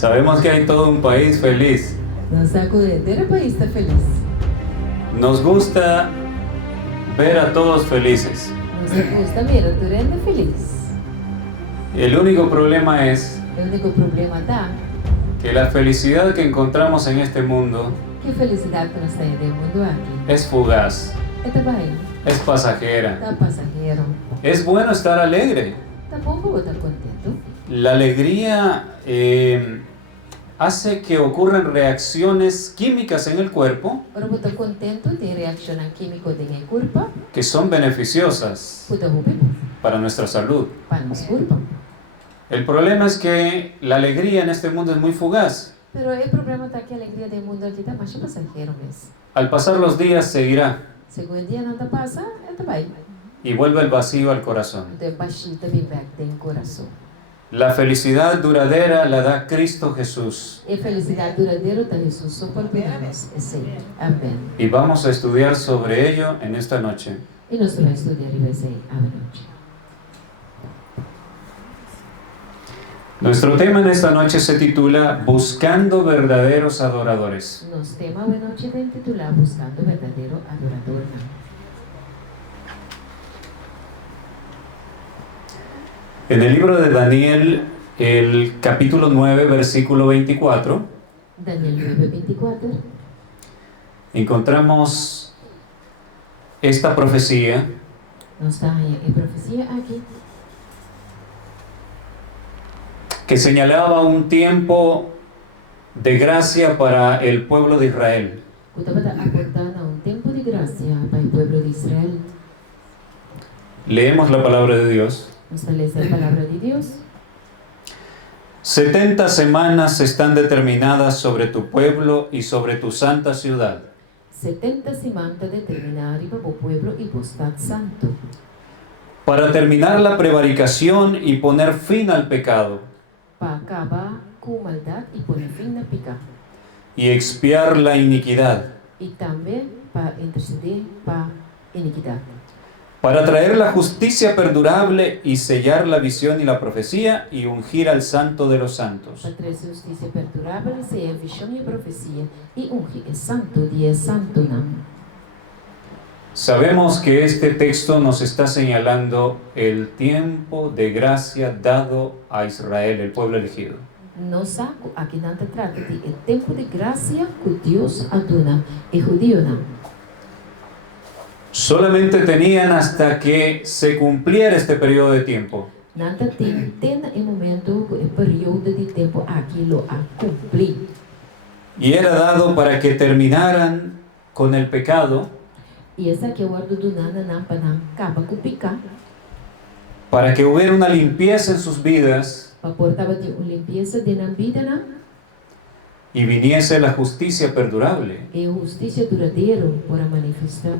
Sabemos que hay todo un país feliz. El país está feliz. Nos gusta ver a todos felices. Nos gusta ver a todo mundo feliz. El único problema es El único problema está que la felicidad que encontramos en este mundo que a felicidade que nós temos no mundo aqui es fugaz, é bem, es pasajera. está passageiro. Es bueno estar alegre. Tá bom para estar contento. La alegría hace que ocurran reacciones químicas en el cuerpo Para estar contento tem reação química no corpo, que son beneficiosas para roubar para nuestra salud. para nosso corpo. El problema es que la alegría en este mundo es muy fugaz. Pero o problema está que a alegria do mundo aqui está mais passageiro mesmo. Al pasar los días se irá Segundo dia não passa, está bem. y vuelve el vacío al corazón. Então baixinho também vai ter coração. La felicidad duradera la da Cristo Jesús. E felicidade duradoura está Jesus só por nós. É sempre. Amém. Y vamos a estudiar sobre ello en esta noche. E nós vamos estudar isso aí à noite. Nuestro tema en esta noche se titula Buscando verdaderos adoradores. Nosso tema hoje noite é intitulado Buscando verdadeiro adorador. En el libro de Daniel, el capítulo 9, versículo 24, Daniel 9:24, encontramos esta profecía nós está em profecia aqui que señalaba un tiempo de gracia para el pueblo de Israel. que estava apontando tempo de graça para o povo de Israel. Leemos la palabra de Dios. Nós lemos a palavra de Deus. 70 semanas están determinadas sobre tu pueblo y sobre tu santa ciudad, 70 semanas determinadas para o povo e para o Estado Santo, para terminar la prevaricación y poner fin al pecado, para acabar com maldade e pôr fim no pecado, y expiar la iniquidad, e também para interceder para a iniquidade, para traer la justicia perdurable y sellar la visión y la profecía y ungir al santo de los santos. para trazer justiça perdurável, ser a visão e a profecia, e ungir o santo dia santo nome. Sabemos que este texto nos está señalando el tiempo de gracia dado a Israel, el pueblo elegido. Nós aqui não se trata de tempo de graça que Deus aduna e judío não. Solamente tenían hasta que se cumpliera este periodo de tiempo. Nada tem em momento o período de tempo aquilo a cumprir. Y era dado para que terminaran con el pecado, E essa aqui é o ordem do nada não para não acabar com o pecado, para que hubiera una limpieza en sus vidas para portar de uma limpeza de na vida não, y viniese la justicia perdurable. e a justiça duradoura para manifestar.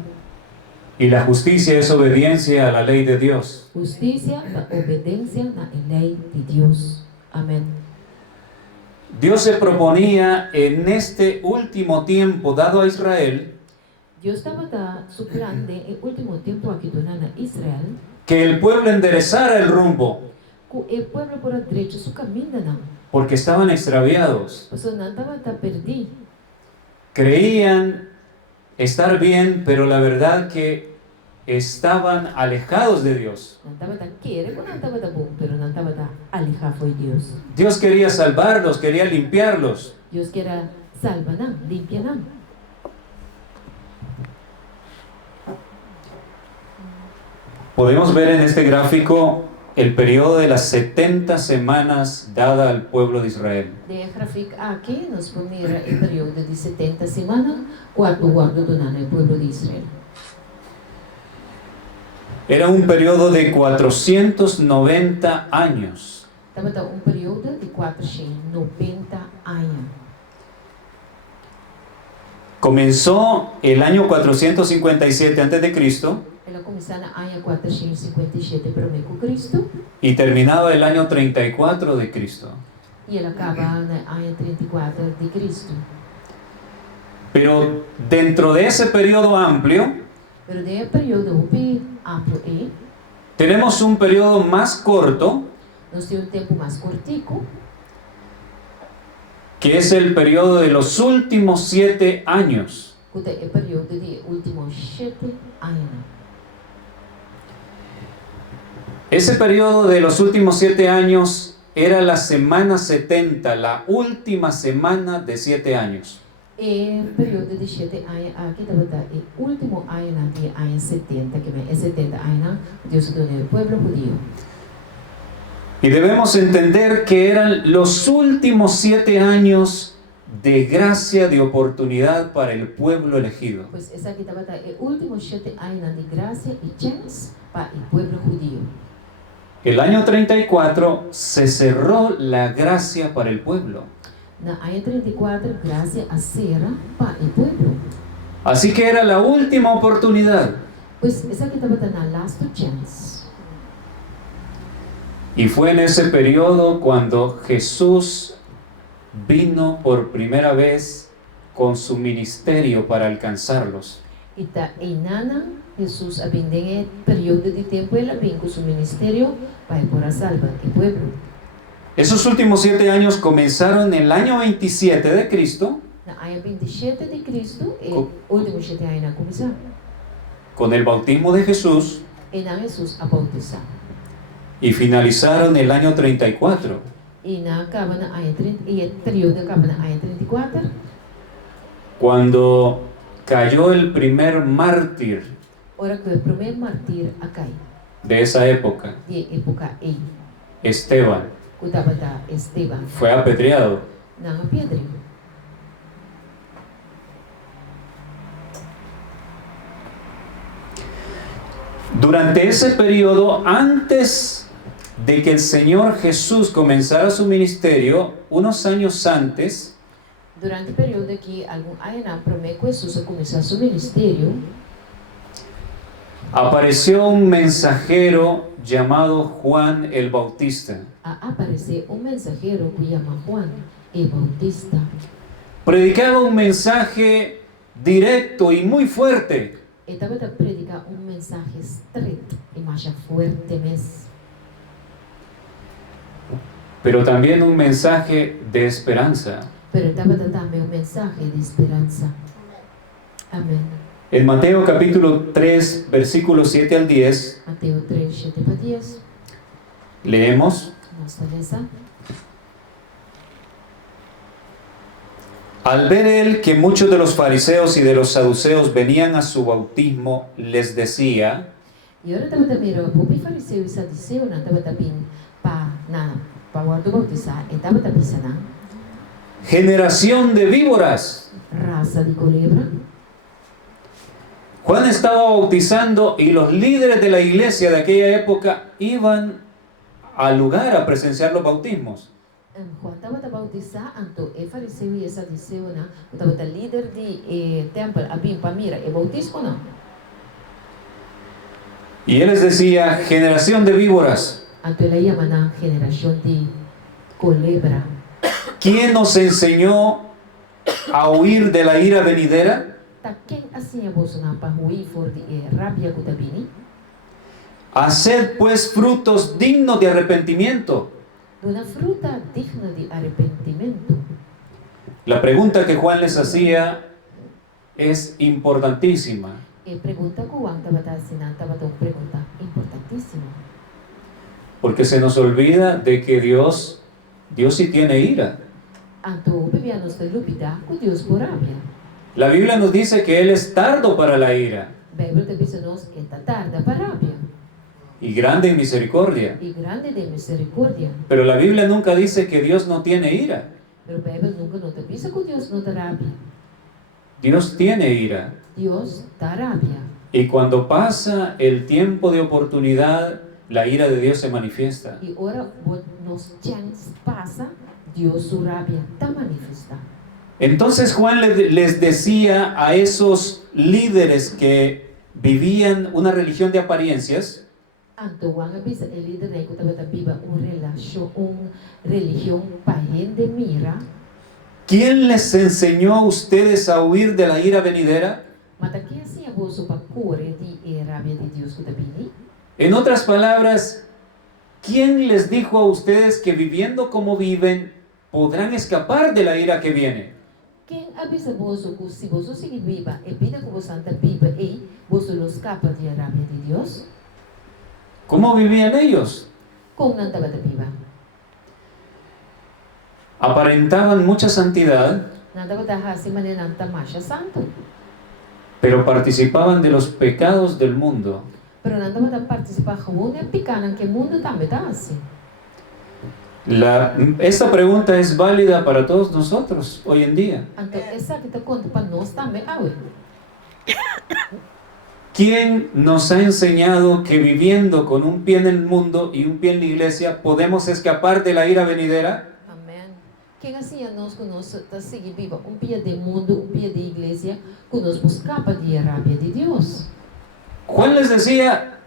Y la justicia es obediencia a la ley de Dios. Justiça da obediência na lei de Deus. Amém. Dios se proponía en este último tiempo dado a Israel Deus estava da su plan de el último tempo aqui do nana Israel, que el pueblo enderezara el rumbo, que o povo por a direita su caminho não, porque estaban extraviados. porque não estava perdido. Creían estar bien, pero la verdad que estaban alejados de Dios. Não estava querer, não estava bom, pero não estava alejar foi Deus. Dios quería salvarlos, quería limpiarlos. Deus quer salva não, limpia não. Podemos ver en este gráfico el periodo de las 70 semanas dada al pueblo de Israel. De gráfico aqui nos mira o período de 70 semanas, quando guarda do nana o povo de Israel. Era un periodo de 490 años. Estava período de 490 anos. Comenzó el año 457 a.C. Ela começou no ano 457 para com Cristo y terminaba el año 34 de Cristo. e ela acaba no ano 34 de Cristo. Pero dentro de ese periodo amplio, Pero de período bem amplo tenemos un periodo más corto nós temos um tempo mais curtico que es el periodo de los últimos 7 años. Kuta e periodo di ultimo 7 anni. Ese periodo de los últimos 7 años era la semana 70, la última semana de 7 años. E periodo di 7 anni aqui tabata e ultimo anno di anni 70, che è 70 anni Dios donó al pueblo judío. Y debemos entender que eran los últimos 7 años de gracia, de oportunidad para el pueblo elegido. Pues esa aqui tabata e ultimo 7 anni di grazia e chance para il pueblo judío. El año 34 se cerró la gracia para el pueblo. Na anno 34 gracia a sera para il pueblo. Así que era la última oportunidad. Pues esa aqui tabata na last chance. Y fue en ese periodo cuando Jesús vino por primera vez con su ministerio para alcanzarlos. Ita inana Jesus abindenge periodo de tempo ela vem com seu ministério para salvar el pueblo. Esos últimos 7 años comenzaron en el año 27 de Cristo Na año 27 de Cristo e último 7 anos começar. con el bautismo de Jesús E na Jesus a bautizar. y finalizaron el año 34. E na acaba na año 30 e el período acaba na año 34 Cuando cayó el primer mártir ora que o primeiro mártir acai de esa época, de época e Esteban, o tabata Esteban fue apedreado. na pedra. Durante ese periodo, antes de que el Señor Jesús comenzara su ministerio, unos años antes, Durante o período que algum ano promete Jesus a começar seu ministério, apareció un mensajero llamado Juan el Bautista. aparece um mensageiro que chama Juan el Bautista. Predicaba un mensaje directo y muy fuerte. E estava a predicar um mensagem estreito e mais forte mesmo. Pero también un mensaje de esperanza. Pero estava a dar também um mensagem de esperança. Amém. En Mateo capítulo 3, versículos 7 al 10, Mateo 3, 7 para 10. leemos: Nossa lesa. Al ver él que muchos de los fariseos y de los saduceos venían a su bautismo, les decía: E ora estava a mira, o fariseu e saduceu não estava a vir para o auto bautizar. E estava a pensar, generación de víboras. raça de culebra. Juan estaba bautizando y los líderes de la iglesia de aquella época iban al lugar a presenciar los bautismos. Juan estava a bautizar, então o fariseu e o saduceu não estava a líder de templo a vir para mira e bautismo não. Y él les decía: generación de víboras, Então ele chama na geração de culebra. ¿quién nos enseñó a huir de la ira venidera? Tá quem assim é você não para huir for de rabia que está vindo? Haced pues frutos dignos de arrepentimiento. Una fruta digna de arrepentimiento. La pregunta que Juan les hacía es importantísima. E pergunta que Juan estava ensinando estava uma pergunta importantíssima. Porque se nos olvida de que Dios sí tiene ira. Então, bebemos de dúvida que Deus por rabia. La Biblia nos dice que Él es tardo para la ira A Bíblia te diz-nos que está tarde para rabia y grande en misericordia. e grande de misericórdia. Pero la Biblia nunca dice que Dios no tiene ira. Pero a Bíblia nunca nos diz que Deus não tem rabia. Dios tiene ira. Deus dá rabia. Y cuando pasa el tiempo de oportunidad, la ira de Dios se manifiesta. E ora, nos chance passa, Deus sua rabia está manifestada. Entonces Juan les decía a esos líderes que vivían una religión de apariencias: Então, Juan avisa o líder que estava viva uma religião paien de mira. ¿quién les enseñó a ustedes a huir de la ira venidera? Mas aqui assim é você para correr de rabia de Deus que está vindo. En otras palabras, ¿quién les dijo a ustedes que viviendo como viven podrán escapar de la ira que viene. Quem avisa você que se você seguir viva e vida que você anda viva e você não escapa da rabia de Deus? ¿Cómo vivían ellos? Como não estava viva? Aparentaban mucha santidad, Não estava da raça maneira não está mais santo. pero participaban de los pecados del mundo. Pero não estava da participar gewoon en pecado que o mundo também está assim. Esta pregunta es válida para todos nosotros hoy en día. Então essa que te conta para nós também hoje. ¿Quién nos ha enseñado que viviendo con un pie en el mundo y un pie en la iglesia podemos escapar de la ira venidera? Amém. Quem assim a nós que nós está seguir viva pia de mundo, pia de igreja, que nós escapa da rabia de Deus. Juan les decía,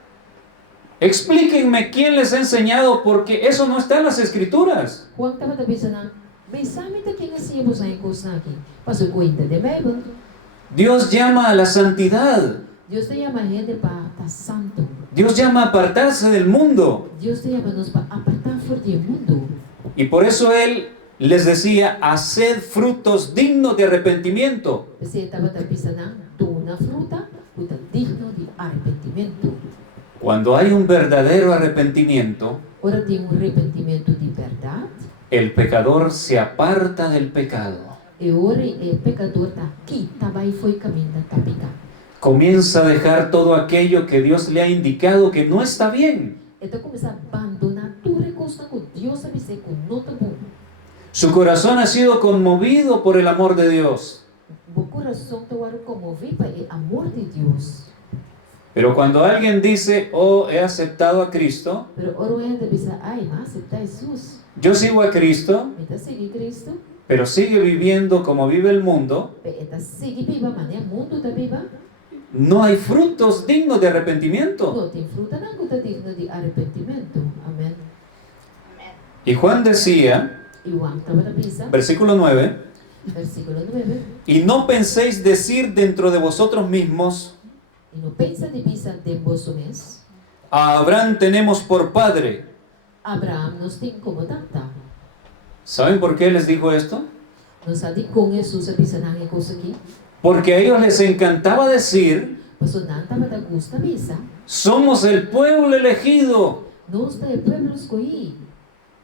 explíquenme quién les ha enseñado porque eso no está en las escrituras. Juan estava dizendo, "Besame de quem assim você encosta aqui, para se cuenta de Bíblia." Dios llama a la santidad. Deus te chama a gente para estar santo. Dios llama a apartarse del mundo. Deus te chama nós para apartar fora do mundo. Y por eso Él les decía, haced frutos dignos de arrepentimiento. Você estava dizendo, "Dona fruta, fruta digno de arrependimento." Cuando hay un verdadero arrepentimiento, Ora tem arrependimento de verdade. el pecador se aparta del pecado. E ora o pecador está aqui, também foi caminhando para pecar. Comienza a dejar todo aquello que Dios le ha indicado que no está bien. Então começa a abandonar tudo coisa que Deus avisa que não está bom. Su corazón ha sido conmovido por el amor de Dios. O coração está comovido para o amor de Deus. Pero cuando alguien dice, oh, he aceptado a Cristo, Pero ora a gente diz, "Ai, mas acepta Jesus." yo sigo a Cristo, Me está seguindo Cristo, pero sigue viviendo como vive el mundo, me está seguindo viva, mas o mundo está viva. no hay frutos dignos de arrepentimiento. Não tem fruta, não está digno de arrependimento. Amém. Y Juan decía, E Juan estava na mesa, versículo 9, versículo 9. y no penséis decir dentro de vosotros mismos, E não pensa de misa de vós mesmos. a Abraham tenemos por padre. Abraham nos tem como tanta. ¿Saben por qué les dijo esto? Não sabe com Jesus a pensar na coisa aqui. Porque a ellos les encantaba decir, Mas não estava da gusta misa. somos el pueblo elegido, Nós está o povo escolhido.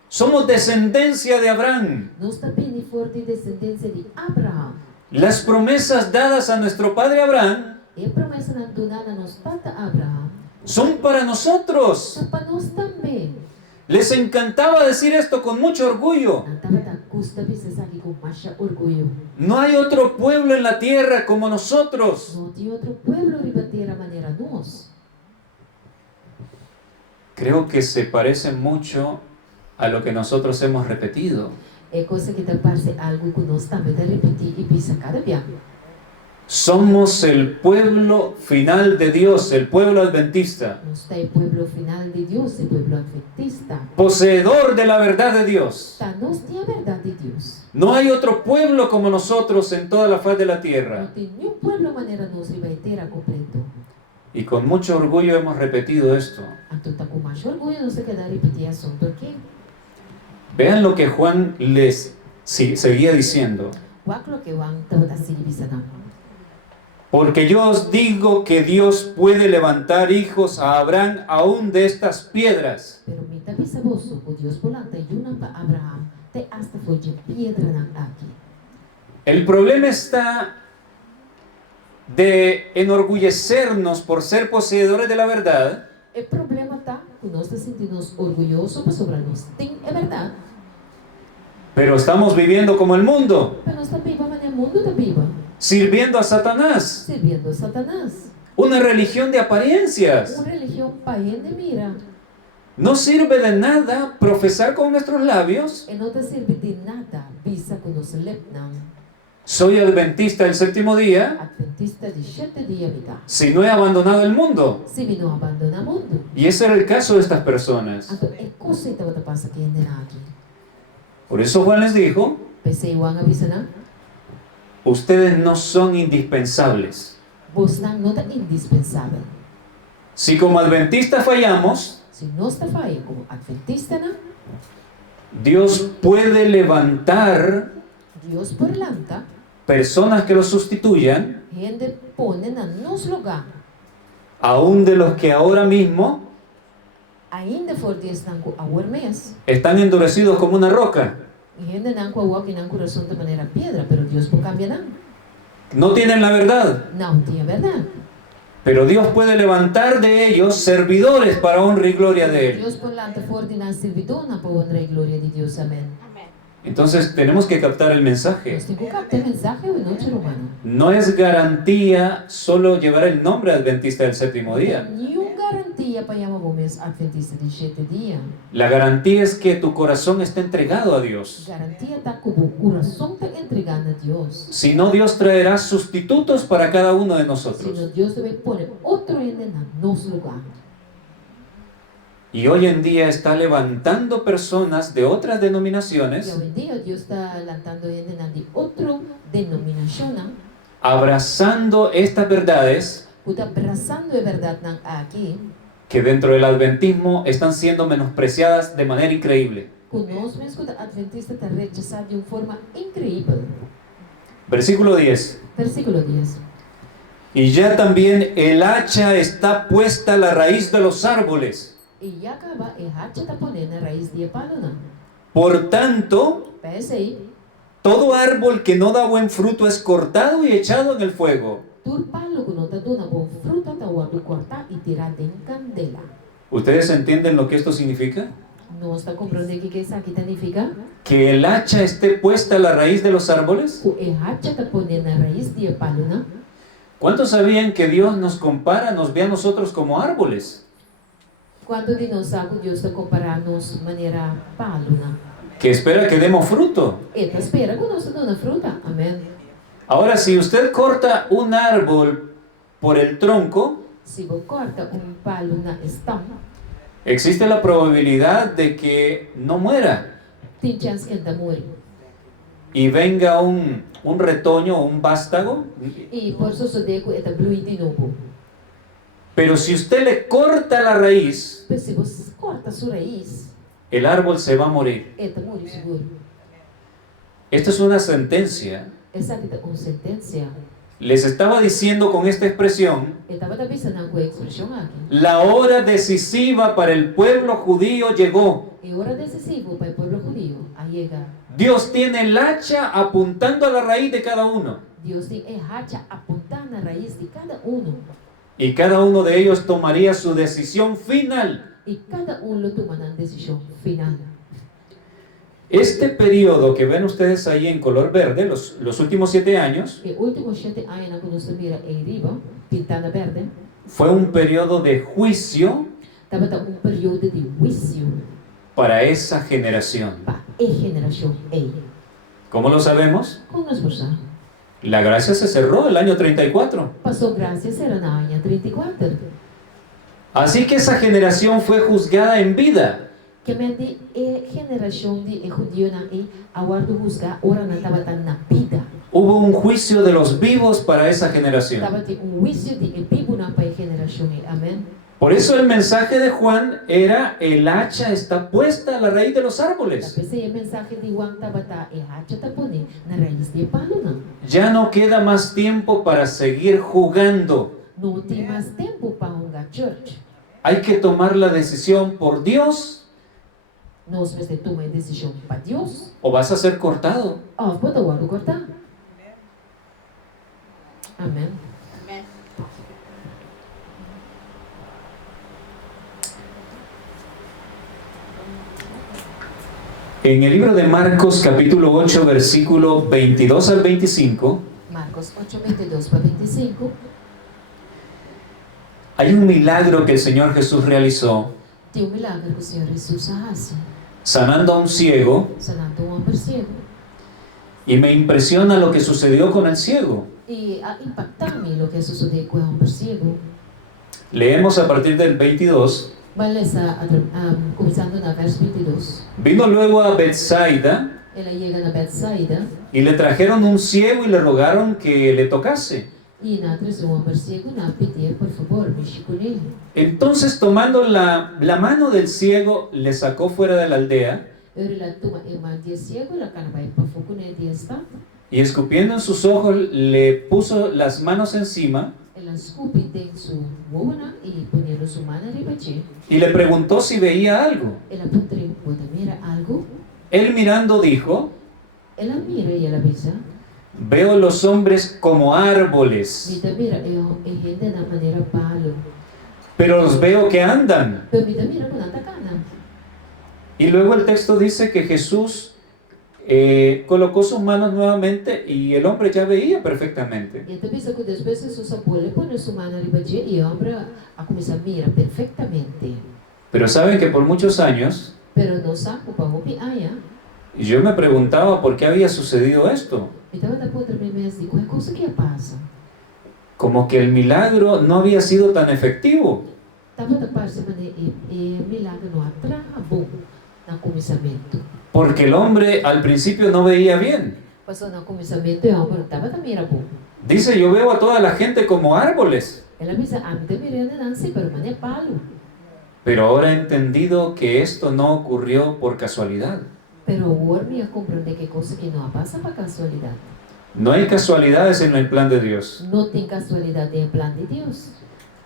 somos descendencia de Abraham. Nós está bem forte descendência de Abraham. Las promesas dadas a nuestro padre Abraham E a promessa na donada nos tata Abraham. son para nosotros. Está para nós também. Les encantaba decir esto con mucho orgullo. Não estava da gusta pensar aqui com mais orgulho. No hay otro pueblo en la tierra como nosotros. Não tem outro povo de bater a maneira nós. Creo que se parece mucho a lo que nosotros hemos repetido. É coisa que te parece algo que nós também te repetir e pensar cada dia. Somos el pueblo final de Dios, el pueblo adventista, Nós está o povo final de Deus, o povo adventista. poseedor de la verdad de Dios. Tá, nós tem a verdade de Deus. No hay otro pueblo como nosotros en toda la faz de la Não tierra. tem nenhum povo maneira nós vai ter a completo. Y con mucho orgullo hemos repetido esto. Então tá com mais orgulho não se queda repetir assunto aqui. Vean lo que Juan les seguía diciendo. Olha o que Juan estava dizendo. Porque yo os digo que Dios puede levantar hijos a Abraham aún de estas piedras. Pero mi tabi sa boso, o Dios polanta yun pa Abraham, te hasta foi de piedra ng aki. El problema está de enorgullecernos por ser poseedores de la verdad, O problema tá, que nós te sentimos orgulhosos para sobre nós. Tem, é verdade. pero estamos viviendo como el mundo, Pero nós tá viva, mas o mundo tá viva. sirviendo a Satanás. Servindo a Satanás. Una religión de apariencias. Uma religião paien de mira. No sirve de nada profesar con nuestros labios, E não te serve de nada, visa que nos lepnam. soy adventista del séptimo día, Adventista de 7 dias vida. si no he abandonado el mundo. Se me não abandona o mundo. Y ese era el caso de estas personas. Então, é coisa que te passa aqui em aqui. Por eso Juan les dijo, Pensei, Juan avisa na, ustedes no son indispensables. vos não tá indispensável. Si como adventistas fallamos, Se nós está falha como adventista, Dios puede levantar Deus planta, personas que lo sustituyan, gente pone na nos lugar. aún de los que ahora mismo Ainda for Deus não com our mes. están endurecidos como una roca. E gente não com o que não coração de maneira pedra, pero Deus não cambia não. No tienen la verdad, Não tinha verdade. pero Dios puede levantar de ellos servidores para honra y gloria de Él. Deus planta for de na servidão na para honra e glória de Deus. Amém. Entonces tenemos que captar el mensaje. Nós temos que captar mensagem e não ser humano. No es garantía solo llevar el nombre adventista del séptimo día. Nenhuma garantia para chamar o mês adventista de 7 dias. La garantía es que tu corazón esté entregado a Dios. Garantia está como o coração está entregando a Deus. Si no, Dios traerá sustitutos para cada uno de Senão nosotros. Deus deve pôr outro ainda no nosso lugar. Y hoy en día está levantando personas de otras E denominaciones, hoje em dia Deus está lançando ainda de outra denominação, abrazando estas verdades está abraçando a verdade aqui. que dentro del adventismo están siendo menospreciadas de manera increíble. Conosco mesmo que o adventista está rechazado de uma forma incrível. Versículo 10. Versículo 10. Y ya también el hacha está puesta a la raíz de los árboles. E já acaba e hacha está ponendo a raiz de paluna. Por tanto, Pensa aí, todo árbol que no da buen fruto es cortado y echado en el fuego. tur palo que não está dando bom fruto está o cortar e tirar em candela. ¿Ustedes entienden lo que esto significa? Não está compreendendo o que isso aqui significa? Que el hacha esté puesta a la raíz de los árboles. Que a hacha está ponendo a raiz de paluna. ¿Cuántos sabían que Dios nos compara, nos ve a nosotros como árboles? Quando de nós sabe Deus está comparando-nos de maneira paluna. Que espera que demos fruto. Ele espera que nós damos fruta. Amém. Ahora, si usted corta un árbol por el tronco, Se você corta palo na estampa, existe la probabilidad de que no muera tem chance que ele morre. y venga un retoño o un vástago. E por isso se deco ele blui de novo. Pero si usted le corta la raíz, Mas se você corta sua raiz, el árbol se va a morir. ele morre seguro. Esto es una sentencia. Essa aqui é uma sentença. Les estaba diciendo con esta expresión, Ele estava avisando com a expressão aqui. la hora decisiva para el pueblo judío llegó. É hora decisiva para o povo judío a chegar. Dios tiene el hacha apuntando a la raíz de cada uno. Deus tem a hacha apontar na raiz de cada um. Y cada uno de ellos tomaría su decisión final. E cada um lo toma na decisão final. Este periodo que ven ustedes ahí en color verde, los últimos 7 años, E último 7 anos que nós mira em riba, pintada verde, fue un periodo de juicio estava período de juízo para esa generación. para a geração E. ¿Cómo lo sabemos? Como nós passamos? La gracia se cerró el año 34. Passou graças era na ano 34. Así que esa generación fue juzgada en vida. Que mente a geração de judeu na e aguardo buscar ora na estava na vida. Hubo un juicio de los vivos para esa generación. Estava de juízo de vivo na para a geração E. Amém. Por eso el mensaje de Juan era: el hacha está puesta a la raíz de los Da árboles. pensei a mensagem de Juan estava e hacha está pone na raiz de palo não. Ya no queda más tiempo para seguir jugando. Não tem mais tempo para jogar church. Hay que tomar la decisión por Dios Nós vamos tomar a decisão para Deus. o vas a ser cortado. Ou pode agora cortar. Amém. En el libro de Marcos capítulo 8 versículo 22 al 25 Marcos 8, 22 para 25. hay un milagro que el Señor Jesús realizó Tem milagre que o Senhor Jesus faz. sanando a un ciego, Sanando homem cego. y me impresiona lo que sucedió con el ciego. E a impactar-me o que sucedeu com o homem cego. Leemos a partir del 22. Mas começando na verso 22. Vino luego a Bethsaida Ela chega na Betsaida y le trajeron un ciego y le rogaron que le tocase. e na traz um homem cego na pedir, por favor, mexe com ele. Entonces, tomando la mano del ciego, le sacó fuera de la aldea Eurela tuma iman dia ciego la canabay pa fukune dia sta. y escupiendo en sus ojos le puso las manos encima Ela scoopy tem su wona y poniendo su mano ribache. y le preguntó si veía algo. Ela putri puede mira algo. Él mirando dijo, Ela mira y ela bisa. veo los hombres como árboles, Mita mira e gente na manera palo. pero los veo que andan. Pero mita mira con atacana. Y luego el texto dice que Jesús colocó sus manos nuevamente y el hombre ya veía perfectamente. E então bisa que después sus abuelos pone su mano ribache y hombre a começar a mira perfectamente. Pero saben que por muchos años Pero no saco pa hopi aya. yo me preguntaba por qué había sucedido esto. Então da contra mim mesmo, qual coisa que passa? Como que el milagro no había sido tan efectivo. Tava da parte mane e milagre no atra bom na começamento. Porque el hombre al principio no veía bien. Passou no começamento e homem tava da mira bom. Dice, yo veo a toda la gente como árboles. Ela me disse, te mirando nancy, pero mane palo. Pero ahora he entendido que esto no ocurrió por casualidad. Pero agora me compreende que coisa que não passa para casualidade. No hay casualidades en el plan de Dios. Não tem casualidade em plano de Deus.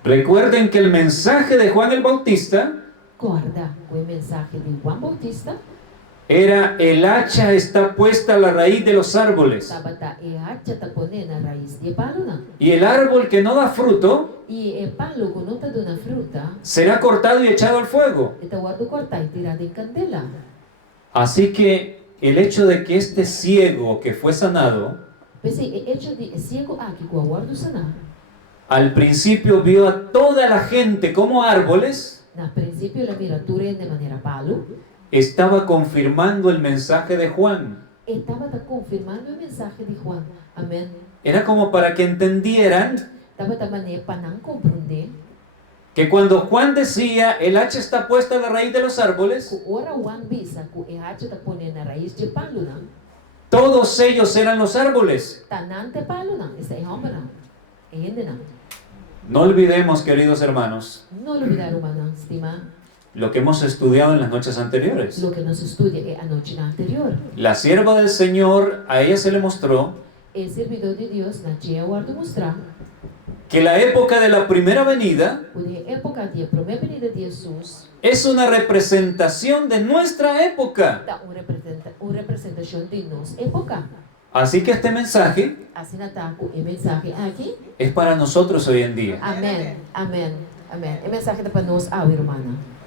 Recuerden que el mensaje de Juan el Bautista Guarda, o mensagem de Juan Bautista, era el hacha está puesta a la raíz de los árboles. tabata e hacha tá ponendo na raiz de palo não. Y el árbol que no da fruto E palo que não tá dando fruta, será cortado y echado al fuego. está guardo cortar e tirado em candela. Así que el hecho de que este ciego que fue sanado, Pensei, hecho de ciego aqui com a guardo sanar. al principio vio a toda la gente como árboles, Na princípio, a miratura de maneira palo, estaba confirmando el mensaje de Juan. estava confirmando o mensagem de Juan. Amém. Era como para que entendieran Estava da maneira para não compreender que cuando Juan decía el hacha está puesta a la raíz de los árboles, que ora Juan bisa que o hacha está ponendo na raiz de palo não. todos ellos eran los árboles. Tanante palo não, isso é homem não. É gente não. No olvidemos, queridos hermanos, Não olvidar uma não, estima. lo que hemos estudiado en las noches anteriores. Lo que nos estudia é a noite anterior. La sierva del Señor, a ella se le mostró É servidor de Deus, na dia guardo mostrar, que la época de la primera venida o de época de primeira venida de Jesus, es una representación de nuestra época. dá uma representação de nossa época. Así que este mensaje Assim está com o mensagem aqui. es para nosotros hoy en día. Amém, amém, amém. O mensagem é para nós, irmã.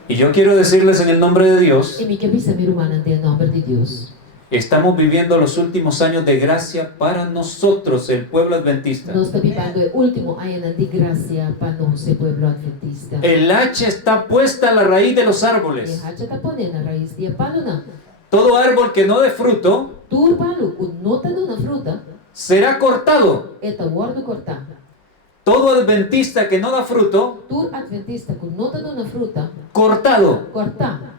Y yo quiero decirles en el nombre de Dios, E me que avisa, minha irmã, em nome de Deus. estamos viviendo los últimos años de gracia para nosotros, el pueblo adventista. Nós estamos vivendo o último ano de graça para nós, o povo adventista. El hacha está puesta a la raíz de los E árboles. a está ponendo a raiz de palo, não. Todo árbol que no dé fruto Tu palo, o não está dando fruta, será cortado. é o guardo cortar. Todo adventista que no da fruto, Tu adventista, que não está dando fruta, cortado. cortar.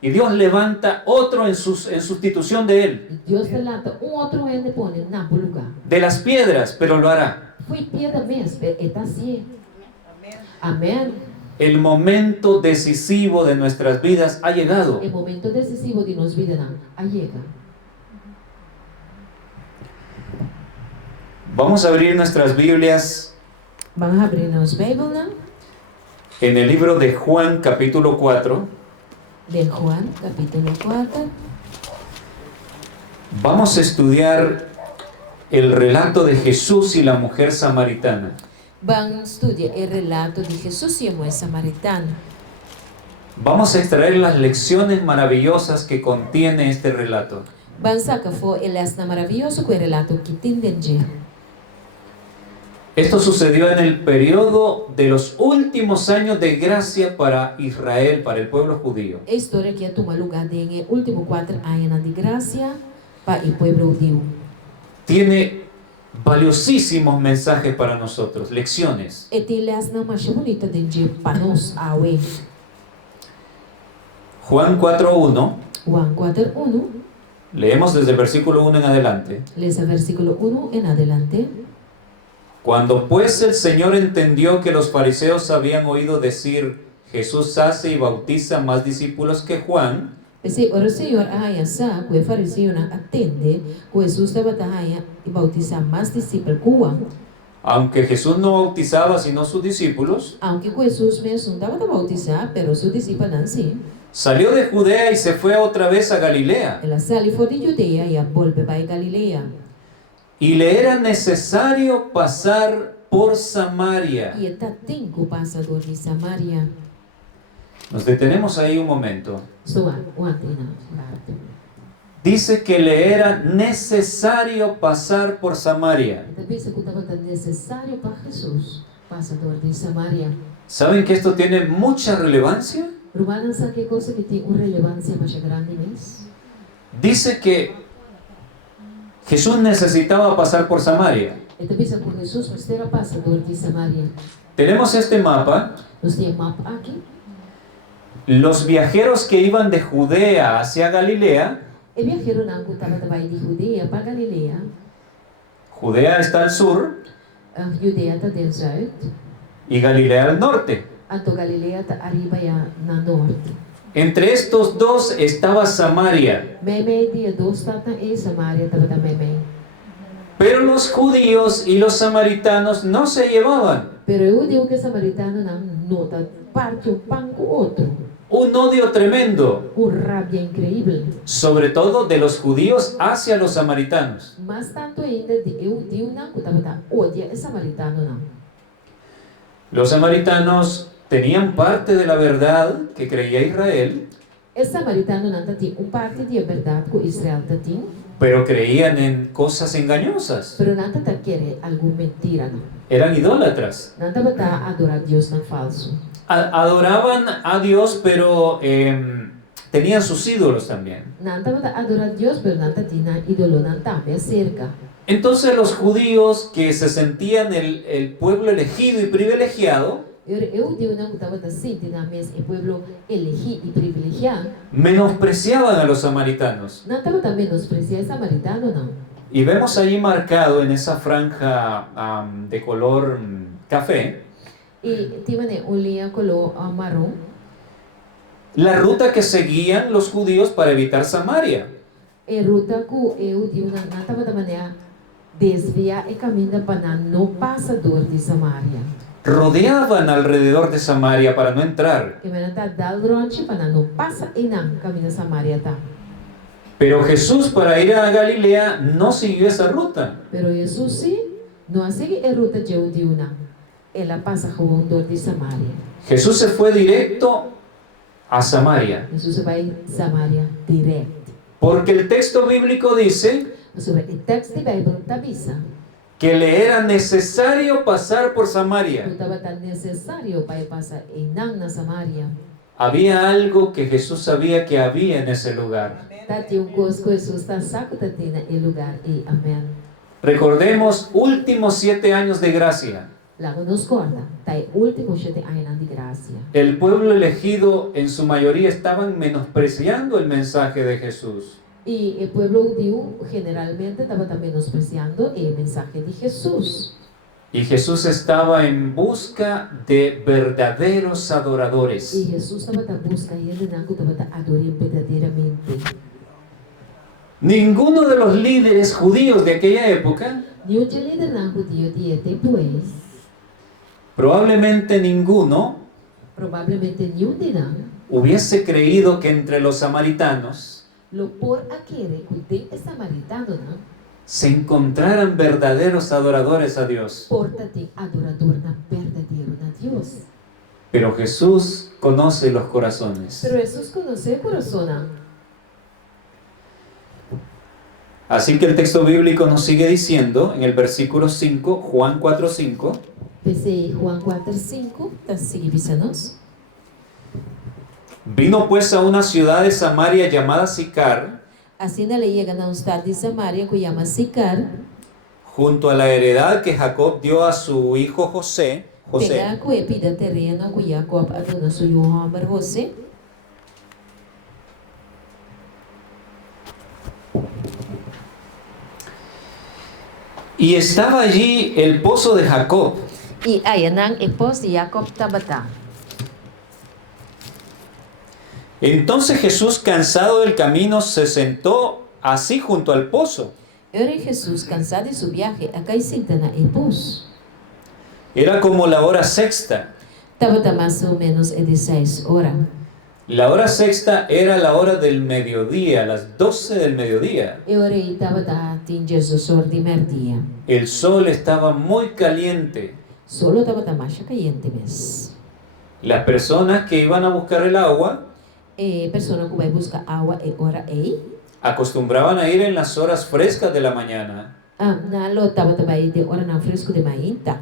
Y Dios levanta otro en sustitución de él. E Deus te lanta outro ano e põe na lugar. De las piedras, pero lo hará. Foi piada mesmo, está assim. Amém. El momento decisivo de nuestras vidas ha llegado. O momento decisivo de nossa vida não. Chega. Vamos a abrir nuestras Biblias Vamos abrir nossa Bíblia, não? en el libro de Juan, capítulo 4. De Juan, capítulo 4. Vamos a estudiar el relato de Jesús y la mujer samaritana. Vamos estudar o relato de Jesus e a mulher samaritana. Vamos a extraer las lecciones maravillosas que contiene este relato. Vamos sacar fora o lesson maravilhoso com o relato que tem dentro. Esto sucedió en el periodo de los últimos años de gracia para Israel, para el pueblo judío. A história que toma lugar em último 4 anos de graça para o povo judeu. Tiene valiosísimos mensajes para nosotros, lecciones. E tem lesson mais bonita dentro para nós, Juan 4.1, Juan 4:1, leemos desde el versículo 1 en adelante. lees el versículo 1 en adelante. Cuando pues el Señor entendió que los fariseos habían oído decir, Jesús hace y bautiza más discípulos que Juan, Kasi ora Senhor ahaya sa kue fariseu na atende kue Jesus dapat ahaya ibautizar más discípulos kuwa. Aunque Jesús no bautizaba sino sus discípulos, Aunque kue Jesus mesmo dapat bautizar, pero su discípulo não sim. salió de Judea y se fue otra vez a Galilea. Ela sali for de Judea e volve para Galilea. Y le era necesario pasar por Samaria. E está cinco passador de Samaria. Nos detenemos ahí un momento. So antena parte. Dice que le era necesario pasar por Samaria. Também se estava necessário para Jesus, passador de Samaria. ¿Saben que esto tiene mucha relevancia? Romana sabe que coisa que tem uma relevância mais grande mesmo? Dice que Jesús necesitaba pasar por Samaria. E também sabe que Jesus mas era passador de Samaria. Tenemos este mapa. Nós temos mapa aqui. Los viajeros que iban de Judea hacia Galilea, E viajeiro não estava também de Judea para Galilea. Judea está al sur Judea está no zuid. y Galilea al norte. Então Galilea está arriba e na norte. Entre estos dos estaba Samaria. Meio dia dois está em Samaria estava também meio. Pero los judíos y los samaritanos no se llevaban. Pero eu digo que samaritano não nota parte um pão com outro. Un odio tremendo, Rabia incrível. sobre todo de los judíos hacia los samaritanos. Mas tanto ainda eu digo não que estava odia é samaritano não. Los samaritanos tenían parte de la verdad que creía Israel, É samaritano não tem parte de verdade que Israel tem, pero creían en cosas engañosas. pero não está querer algo mentira não. Eran idólatras. Não está adorar Deus não falso. Adoraban a Dios, pero tenían sus ídolos también. Não está adorar Deus, pero não tinha ídolo não também cerca. Entonces los judíos, que se sentían el pueblo elegido y privilegiado, Eu digo não que estava sentindo a mesma o povo elegido e privilegiado. menospreciaban a los samaritanos. Não estava também menospreciar samaritano não. Y vemos allí marcado en esa franja de color café E tinha linha color marrom. la ruta que seguían los judíos para evitar Samaria. E ruta que eu digo não estava da maneira desviar e caminhar para não passador de Samaria. Rodeaban alrededor de Samaria para no entrar. Que me está dando ronche para não passar e não caminhar Samaria tá. Pero Jesús, para ir a Galilea, no siguió esa ruta. Pero Jesus sim não segue a ruta de eu digo não. Ela passa redor de Samaria. Jesús se fue directo a Samaria. Jesus vai Samaria direto. Porque el texto bíblico dice Sobre o texto da Bíblia está avisa. que le era necesario pasar por Samaria. Estava tan necessário para passar e não na Samaria. Había algo que Jesús sabía que había en ese lugar. Tá tinha coisa que Jesus está saco tá tendo em lugar e amém. Recordemos, últimos 7 años de gracia. Logo nos corta, tá o último 7 anos de graça. El pueblo elegido en su mayoría estaban menospreciando el mensaje de Jesús. E o povo judeu generalmente estava também menospreciando o mensagem de Jesus. Y Jesús estaba en busca de verdaderos adoradores. E Jesus estava buscando ele não estava adorando verdadeiramente. Ninguno de los líderes judíos de aquella época, Nenhum de líder não judeu de depois, probablemente ninguno, provavelmente nenhum de não, hubiese creído que entre los samaritanos lo por aquele que tem samaritano não, se encontraran verdaderos adoradores a Dios. porta tem adorador na verdadeiro na Deus. Pero Jesús conoce los corazones. Pero Jesus conhece o coração não. Así que el texto bíblico nos sigue diciendo en el versículo 5, Juan 4:5, PC Juan 4:5, está seguindo-nos. vino pues a una ciudad de Samaria llamada Sicar, Assim ele chega na cidade de Samaria que chama Sicar. junto a la heredad que Jacob dio a su hijo José. Pega a pida terreno que Jacob a dona seu irmão José. Y estaba allí el pozo de Jacob. E aí nang epos de Jacob tabata. Entonces Jesús, cansado del camino, se sentó así junto al pozo. Era Jesús, cansado de su viaje, acá y sentado en el pozo. Era como la hora sexta. Estaba más o menos de 6 horas. La hora sexta era la hora del mediodía, las 12 del mediodía. E ora estava da tinges o sol di merdia. El sol estaba muy caliente. Solo estava da masha caliente mes. Las personas que iban a buscar el agua E persona que vai buscar água e ora ei. acostumbraban a ir en las horas frescas de la mañana. Nalo estava também de ora na fresco de mainta.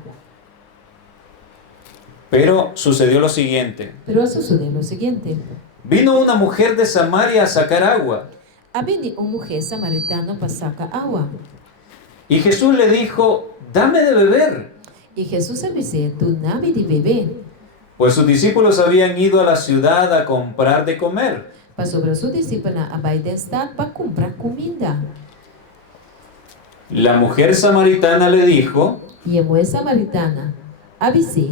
Pero sucedió lo siguiente. Pero sucedeu o seguinte. Vino una mujer de Samaria a sacar agua. Havia uma mulher samaritana para sacar água. Y Jesús le dijo, dame de beber. E Jesus disse, tu nave de beber. Pues sus discípulos habían ido a la ciudad a comprar de comer. Para sobre sua discípula a baile estado para comprar comida. La mujer samaritana le dijo, E a mulher samaritana disse,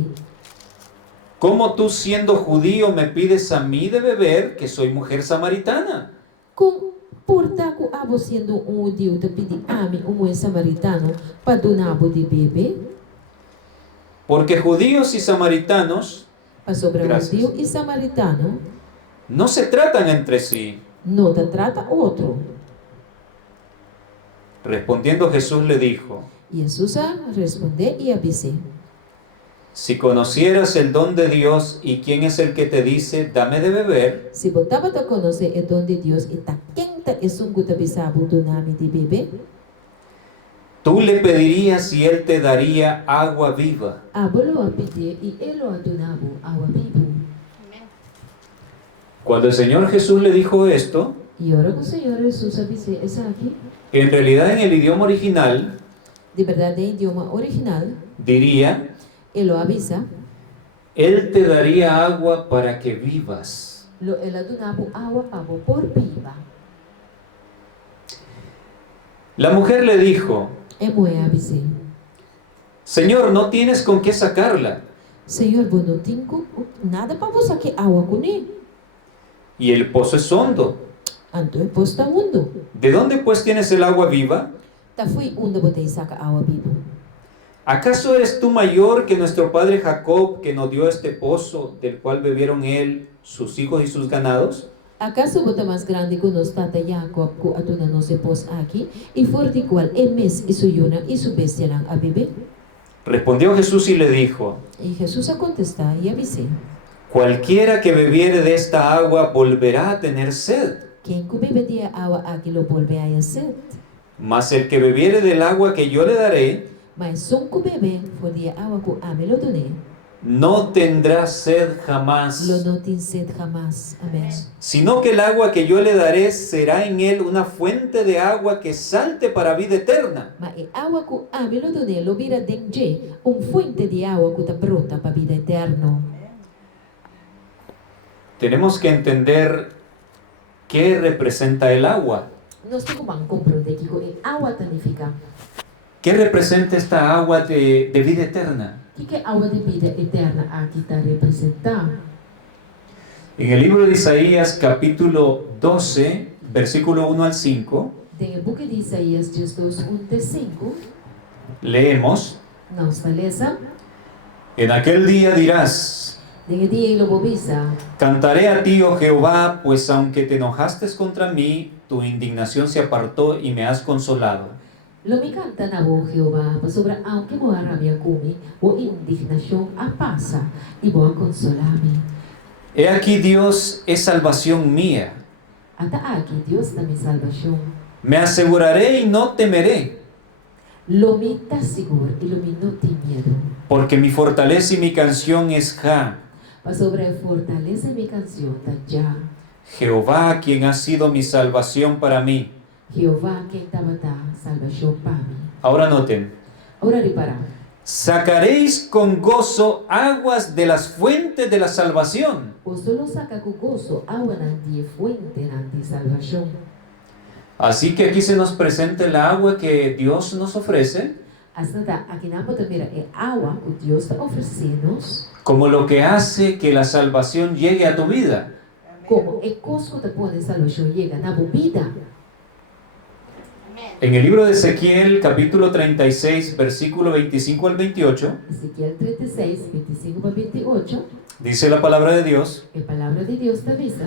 ¿cómo tú siendo judío me pides a mí de beber, que soy mujer samaritana? com portar com abo sendo judeu te pedir a mim mulher samaritano para donar abo de beber? Porque judíos y samaritanos Para sobre Gracias. judeu e samaritano no se tratan entre sí. não te trata outro. Respondiendo Jesús le dijo, E Jesus respondeu e disse, si conocieras el don de Dios y quién es el que te dice, dame de beber, se botava te conhecer o dom de Deus e tá quente e sungu te bisabo donar-me de beber, tú le pedirías y él te daría agua viva. abolo a pedir e ele a donavo água viva. Cuando el Señor Jesús le dijo esto, E ora que o Senhor Jesus disse, essa aqui, en realidad en el idioma original de verdade em idioma original, diría, ele avisa, él te daría agua para que vivas. ele donava água para por viva. La mujer le dijo, E mulher disse, Señor, no tienes con qué sacarla. Senhor, eu não tenho nada para você que água com ele. Y el pozo es hondo. Então eu posso estar mundo. ¿De dónde pues tienes el agua viva? Tá fui onde botei saca água viva. ¿Acaso eres tú mayor que nuestro padre Jacob, que nos dio este pozo, del cual bebieron él, sus hijos y sus ganados? Acaso bota mais grande que nós tata Jacob que atuna não se pôs aqui e for de qual é mes e suyuna e su bestia a beber? Respondió Jesús y le dijo, E Jesus a contestar e avisei, cualquiera que bebiere de esta agua volverá a tener sed, quem que bebe de água aqui lo volve a sed. mas el que bebiere del agua que yo le daré, Mas som que bebe for de água que a me lo donei, no tendrá sed jamás, lo não tem sed jamás. Amém. sino que el agua que yo le daré será en él una fuente de agua que salte para vida eterna. Mas é água que a me lo donei, lo vira dentro fuente de água que te brota para vida eterna. Tenemos que entender qué representa el agua. Nós temos que compreender que a água significa. ¿Qué representa esta agua de vida eterna? O que a água de vida eterna aqui está representando? En el libro de Isaías, capítulo 12, versículo 1 al 5, Tem o book de Isaías 2, 1-5. leemos, Nós beleza? en aquel día dirás, Tem dia e lobo bisa. cantaré a ti, oh Jehová, pues aunque te enojaste contra mí, tu indignación se apartó y me has consolado. Lo me canta na voz Jehová, sobre aunque mo rabia kumi, o indignación a pasa y voy a consolarme. He aquí Dios es salvación mía. Hasta aquí Dios da mi salvación. Me aseguraré y no temeré, Lo me está seguro y lo me no tiene miedo. porque mi fortaleza y mi canción es Ja. Para sobre fortaleza mi canción está ya. Jehová, quien ha sido mi salvación para mí. Jehová que estaba da salvación para mí. Ahora noten, Ahora repara. sacaréis con gozo aguas de las fuentes de la salvación. O solo saca con gozo agua de fuente de salvación. Así que aquí se nos presenta el agua que Dios nos ofrece Hasta aquí nada más mira el agua que Dios está ofreciendo como lo que hace que la salvación llegue a tu vida. como é coisa que pode salvação chega na vida. En el libro de Ezequiel, capítulo 36, versículo 25 al 28, Ezequiel 36, 25 a 28, dice la palabra de Dios: a palavra de Deus te avisa: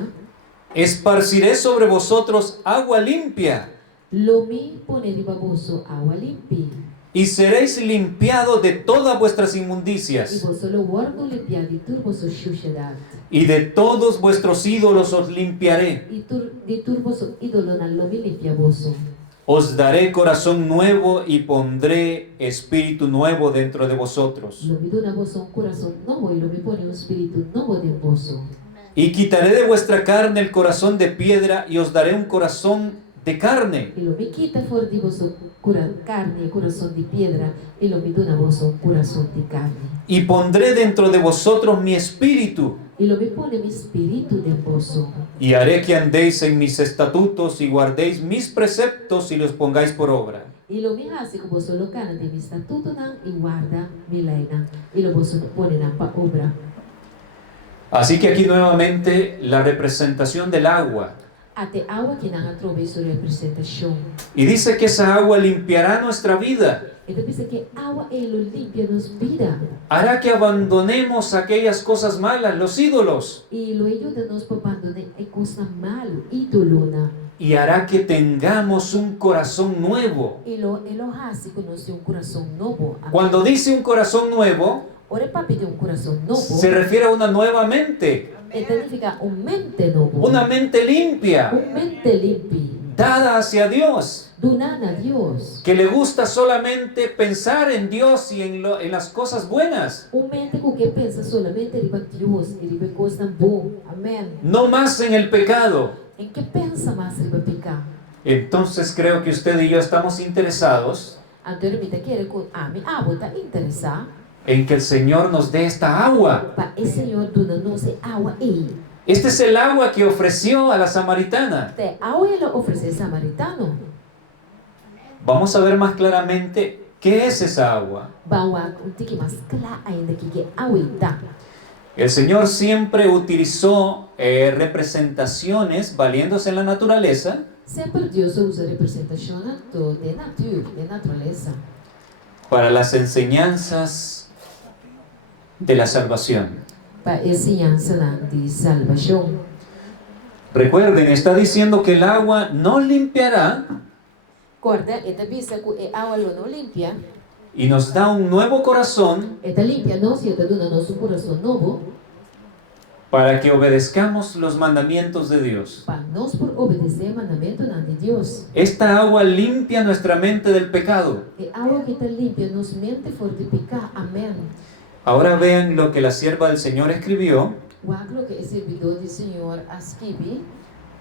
esparciré sobre vosotros agua limpia, Lomi ponerei baboso água limpa, y seréis limpiados de todas vuestras e inmundicias, você lo guardo limpiar de toda vossa suciedade, y de todos vuestros ídolos os limpiaré. e de todo vosso ídolo na lomi limpia vosso. Os daré corazón nuevo y pondré espíritu nuevo dentro de vosotros. Lomi dona vosso coração novo, e lomi põe espírito novo de vosso. Y quitaré de vuestra carne el corazón de piedra y os daré un corazón de carne. E lomi quita fora de vosso carne e coração de pedra, e lomi dona vosso coração de carne. Y pondré dentro de vosotros mi espíritu. E lomi põe mi espírito de vosso. Y haré que andéis en mis estatutos y guardéis mis preceptos y los pongáis por obra. E lomi hace que vosso locana de mi estatuto nan e guarda mi lei nan, e lo vosso põe na pa obra. Así que aquí nuevamente la representación del agua. Até água que não atravessa a representação. Y dice que esa agua limpiará nuestra vida. Então pensa que água ele limpia nos vida. Hará que abandonemos aquellas cosas malas, los ídolos. E lo ajuda nos para abandonar a coisa mal, ídolona. Y hará que tengamos un corazón nuevo. E lo hace que nós tenhamos coração novo. Amém. Cuando dice un corazón nuevo, Ora para pedir coração novo. se refiere a una nueva mente. Significa mente novo. Una mente limpia, Mente limpa. dada hacia Dios. Donada a Deus. Que le gusta solamente pensar en Dios y en las cosas buenas. Mente que pensa solamente em Deus e em coisa boa. Amém. No más en el pecado. Em que pensa mais em pecar? Entonces creo que usted y yo estamos interesados Anteriormente quer que a mim está interessado en que el Señor nos dé esta agua. para o Senhor dona-nos água aí. Este es el agua que ofreció a la samaritana. Até água ele oferece samaritano. Vamos a ver más claramente qué es esa agua. Bawa um tique mais claro ainda que água está. El Señor siempre utilizó representaciones valiéndose en la naturaleza Sempre Deus usa representação de natureza, para las enseñanzas de la salvación. para ensinança de salvação. Recuerden, está diciendo que el agua no limpiará Corda, esta visa que a água não limpia, y nos da un nuevo corazón esta limpia nós e esta dona nosso coração novo, para que obedezcamos los mandamientos de Dios. para nós por obedecer o mandamento de Deus. Esta agua limpia nuestra mente del pecado. E água que está limpia nos mente for de pecar. Amém. Ahora vean lo que la sierva del Señor escribió O aquilo que é servidor do Senhor escreve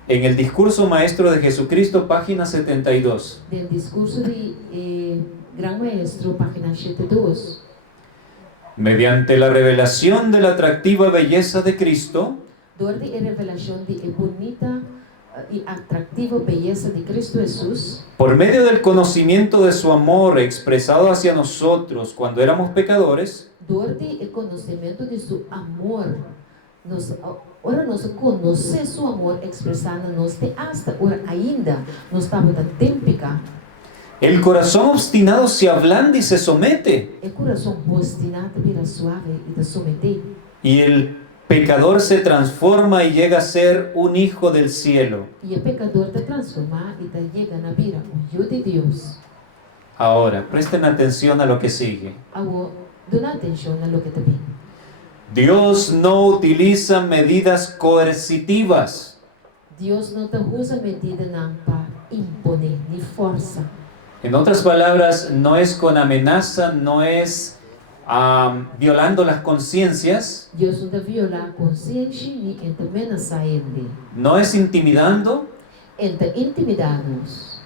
en el discurso maestro de Jesucristo, página 72. del discurso de Gran Maestro, página 72. Mediante la revelación de la atractiva belleza de Cristo, Door de revelação de bonita e atractiva beleza de Cristo Jesús, por medio del conocimiento de su amor expresado hacia nosotros cuando éramos pecadores, door de conhecimento de seu amor, ora nós conhecer seu amor expressado nos de hasta ora ainda nós estamos da tempica. el corazón obstinado se ablanda y se somete, O coração obstinado vira suave e te someter. y el pecador se transforma y llega a ser un hijo del cielo. E o pecador te transforma e te chega na vida o Hijo de Deus. Ahora, presten atención a lo que sigue. Agora, dona atenção a lo que te vem. Dios no utiliza medidas coercitivas. Deus não te usa medida não para imponer nem força. En otras palabras, no es con amenaza, no es violando las conciencias, Deus não te viola a consciência nem te amenaça ele. no es intimidando. Ele te intimida-nos.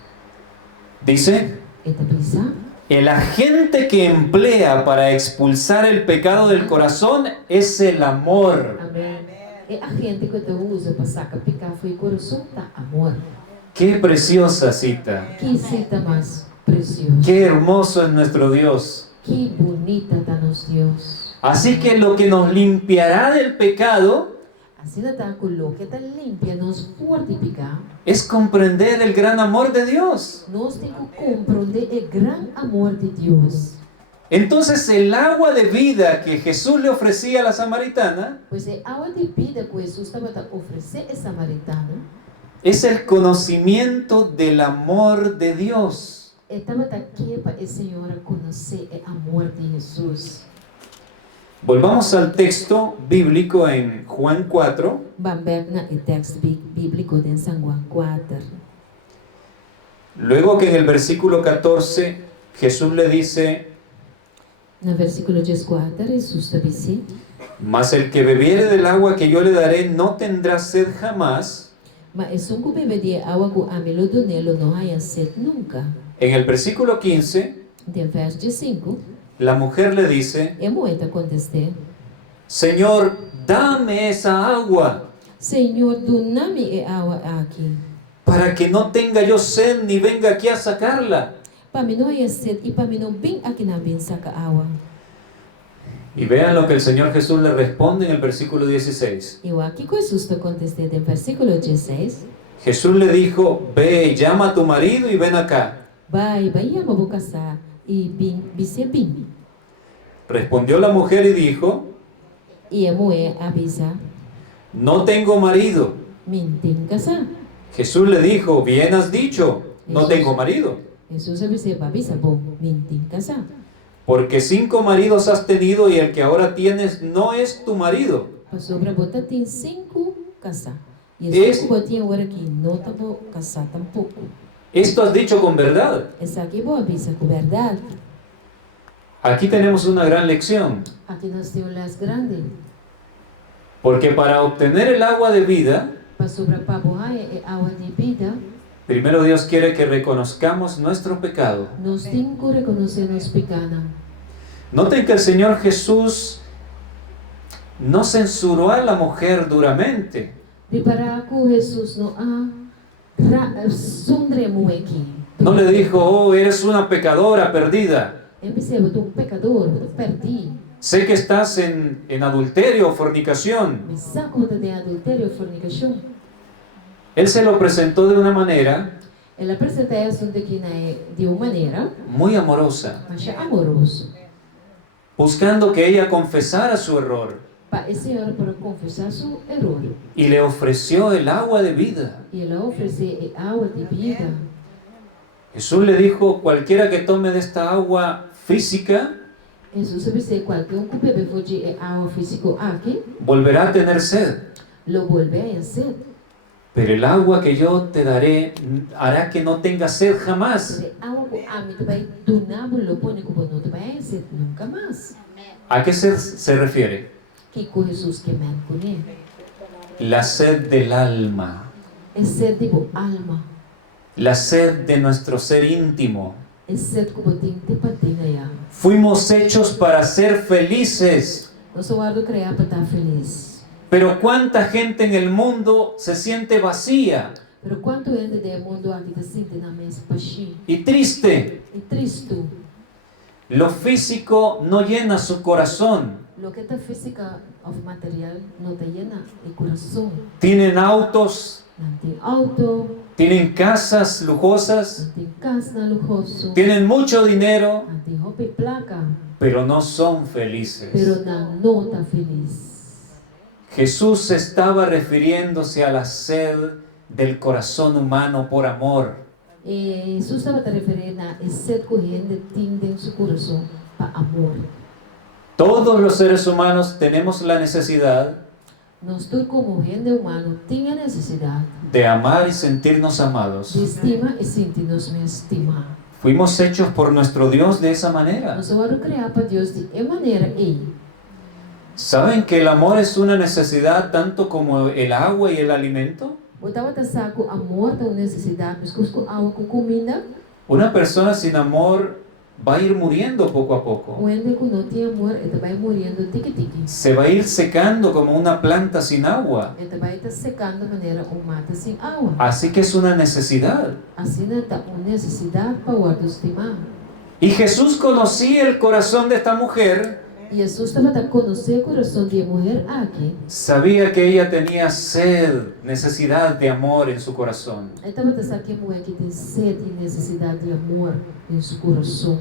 Dice, Ele te pensa. el agente que emplea para expulsar el pecado del corazón es el amor. Amém. É a gente que te usa para sacar pecar foi o coração da amor. Qué preciosa cita. Que cita mais preciosa. Qué hermoso es nuestro Dios. Que bonita está nosso Deus. Así que lo que nos limpiará del pecado Assim está coloca está limpia, nos fortifica. es comprender el gran amor de Dios. Nós temos que compreender o grande amor de Deus. Entonces el agua de vida que Jesús le ofrecía a la samaritana Pois é água de vida que Jesus estava a oferecer a samaritana. es el conocimiento del amor de Dios. Estava aqui para a senhora conhecer o amor de Jesus. Volvamos al texto bíblico en Juan 4. Vamos ver no texto bíblico de San Juan 4. Luego que en el versículo 14 Jesús le dice: No versículo 14, Jesus dice: mas el que bebiere del agua que yo le daré no tendrá sed jamás. Mas um que beber de água que a mim lo donelo não há sede nunca. En el versículo 15, De verso 5, la mujer le dice: a moeda contestou: Señor, dame esa agua Senhor, dona-me a água aqui, para que no tenga yo sed ni venga aquí a sacarla. para mim não há sede e para mim não vem aqui na bem sacar água. Y vean lo que el Señor Jesús le responde en el versículo 16. E aqui que Jesus contestou de versículo 16: Jesús le dijo: ve, llama a tu marido y ven acá. Vai, ia vou casar e você vem. Respondió la mujer y dijo: E a mulher avisa: no tengo marido. Mim tem casar. Jesús le dijo: bien has dicho, no tengo marido. Jesus avisa: bom, mim tem casar. Porque 5 maridos has tenido y el que ahora tienes no es tu marido. Sobre bota tem 5 casar. E Esse- esse que botinha agora aqui não tá bom casar tampouco. Esto has dicho con verdad. Essa aqui vou avisar com verdade. Aquí tenemos una gran lección. Aqui nós temos as grandes. Porque para obtener el agua de vida, Para sobre para borrar é água de vida, primero Dios quiere que reconozcamos nuestro pecado. nós temos que reconhecer nos pecados. Noten que el Señor Jesús no censuró a la mujer duramente. Reparar que Jesus não há sondremo aqui. No le dijo: oh, eres una pecadora perdida. Eu percebo, tu pecador, eu perdi. Sé que estás en adulterio o fornicación. Me saco de adultério e fornicação. Él se lo presentó de una manera Ela apresenta isso de uma maneira, muy amorosa, mas é amoroso. buscando que ella confesara su error, Para a senhora para confessar seu erro. y le ofreció el agua de vida. E ela oferece água de vida. Jesús le dijo: cualquiera que tome de esta agua física Jesus disse: qualquer que bebe de água física aqui, volverá a tener sed, lo vuelve a ser. pero el agua que yo te daré hará que no tengas sed jamás. Porque água que a mim vai donar, lo põe que não te vai ser nunca mais. ¿A qué sed se refiere? Que com Jesus que me conhece. La sed del alma, É sede de alma. la sed de nuestro ser íntimo. É sede que tem te patinha. Fuimos hechos para ser felices. Nós somos criados para estar feliz. Pero ¿cuánta gente en el mundo se siente vacía Pero quanto gente do mundo aqui te sente na mesa paixão y triste? e triste. Lo físico no llena su corazón. Lo que está física ou material não te llena o coração. Tienen autos, Não tem auto, tienen casas lujosas, não tem casa luxuoso, tienen mucho dinero, não tem roupa e placa, pero no son felices. pero não está feliz. Jesús estaba refiriéndose a la sed del corazón humano por amor. E Jesus estava te referindo a sede que a gente tem em seu coração para amor. Todos los seres humanos tenemos la necesidad Nós todos como gente humana tem a necessidade de amar y sentirnos amados. de estima e sentir-nos me estimar. Fuimos hechos por nuestro Dios de esa manera. Nós vamos criar para Deus de maneira aí. ¿Saben que el amor es una necesidad tanto como el agua y el alimento? Botava te saco amor da necessidade, mas com água com comida, Una persona sin amor va a ir muriendo poco a poco. o ende que não tem amor, ele vai morrendo tique-tique. Se va a ir secando como una planta sin agua. Ele vai estar secando de maneira mata sem água. Así que es una necesidad. Assim está uma necessidade para o estimar. Y Jesús conocía el corazón de esta mujer E Jesus estava a conhecer o coração de mulher aqui. sabía que ella tenía sed, necesidad de amor en su corazón. Ele estava a saber que a mulher que tem sede e necessidade de amor em seu coração.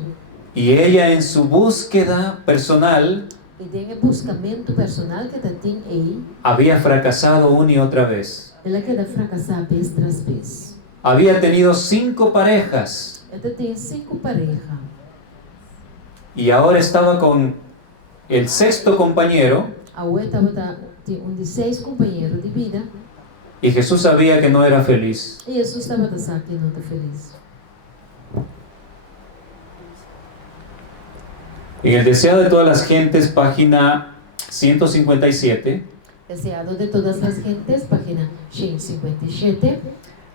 Y ella en su búsqueda personal E tem o buscamento personal que ela tem aí. había fracasado una y otra vez. Ela quer fracassar vez tras vez. Había tenido 5 parejas Ela tem 5 parejas. y ahora estaba con el 6º compañero A outra estava de de 6 companheiros de vida. y Jesús sabía que no era feliz. E Jesus estava a saber que não está feliz. En el Deseado de todas las gentes, página 157, Deseado de todas as gentes, página 157.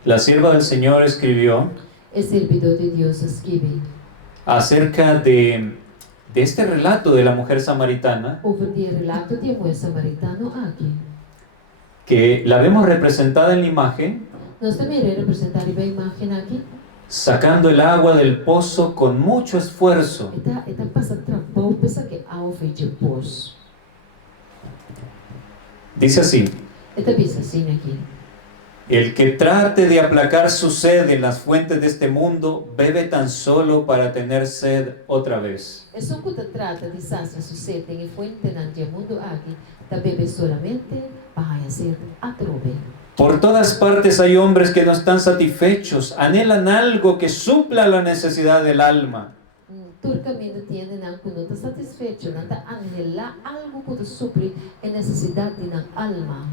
la sierva del Señor escribió O servidor de Deus escreve acerca de este relato de la mujer samaritana, over o relato de mulher samaritano aqui. que la vemos representada en la imagen, Nós também iremos representar a imagem aqui. sacando el agua del pozo con mucho esfuerzo. Está passando trabalho, pensa que ao feito de poço. Dice así: Está bisa assim aqui. el que trate de aplacar su sed en las fuentes de este mundo, bebe tan solo para tener sed otra vez. É só que trata de saciar sua sede em fonte no mundo aqui, está bebe solamente para ser atrove. Por todas partes hay hombres que no están satisfechos, anhelan algo que supla la necesidad del alma. Turcamente tiene não que não está satisfeito, não está anhelar algo que supre a necessidade na alma.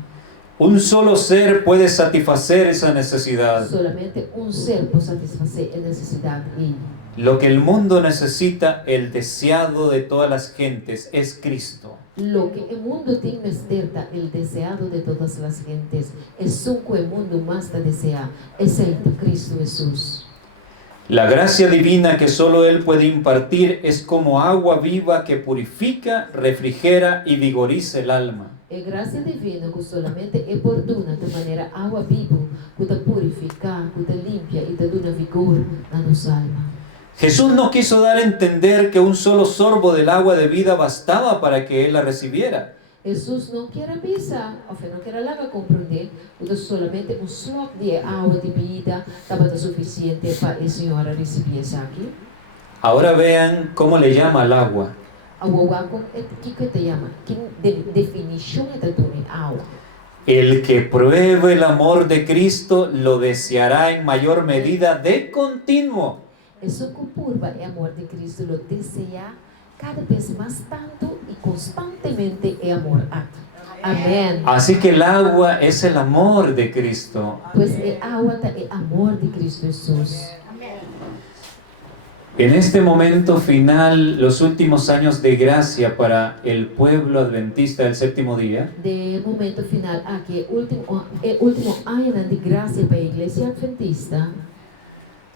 Un solo ser puede satisfacer esa necesidad. Solamente ser pode satisfazer a necessidade e Lo que el mundo necesita, el deseado de todas las gentes, es Cristo. lo que o mundo tem desperta o deseado de todas as gentes. É o que o mundo mais está desejar, é ser Cristo Jesus. La gracia divina que solo Él puede impartir es como agua viva que purifica, refrigera y vigoriza el alma. É graça divina que solamente é oportuna de maneira água viva, que te purifica, que te limpia e te dá vigor na nossa alma. Jesús no quiso dar a entender que un solo sorbo del agua de vida bastaba para que Él la recibiera. Jesus não quer avisar, ou não quer lá compreender, que solamente slop de água de vida estava suficiente para a senhora receber isso aqui. Ahora vean cómo le llama al agua. Agua com que te chama? Que definição é da água? El que pruebe el amor de Cristo lo deseará en mayor medida de continuo. Isso que purva é amor de Cristo, lo deseja cada vez mais tanto e constantemente é amor aqui. Amém. Así que el agua es el amor de Cristo. Pois é água é amor de Cristo Jesus. En este momento final, los últimos años de gracia para el pueblo adventista del séptimo día, De momento final aqui, último ano de graça para a igreja adventista.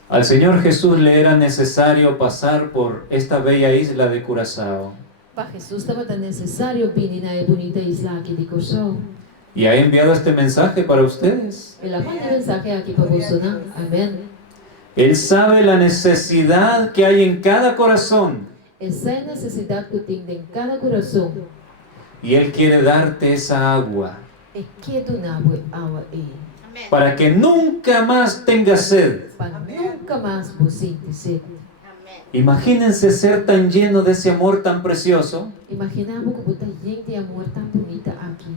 al Señor Jesús le era necesario pasar por esta bella isla de Curazao. Para Jesus estava tan necessário vir na bonita isla aqui de Curazao. Y ha enviado este mensaje para ustedes. Ele manda mensagem aqui para você, não? Amém. Él sabe la necesidad que hay en cada corazón Essa é a necessidade que tem em cada coração. y Él quiere darte esa agua E que donar água é. para que nunca más tengas sed. Para nunca mais você ter sede. Imagínense ser tan lleno de ese amor tan precioso Imaginamos que você tem de amor tão bonita aqui.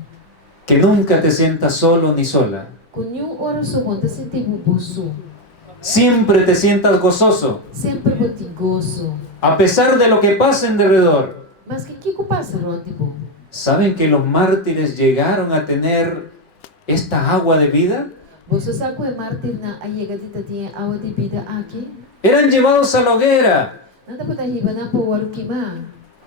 que nunca te sientas solo ni sola. Com nenhuma oração você sentir gozo. Siempre te sientas gozoso, Sempre você gozo. a pesar de lo que pasa en derredor. Mas que passa, Rontibo? ¿Saben que los mártires llegaron a tener esta agua de vida? Você sabe que o mártir na ayegadita tinha água de vida aqui? Eran llevados a la hoguera, Nada para riba na power queimar.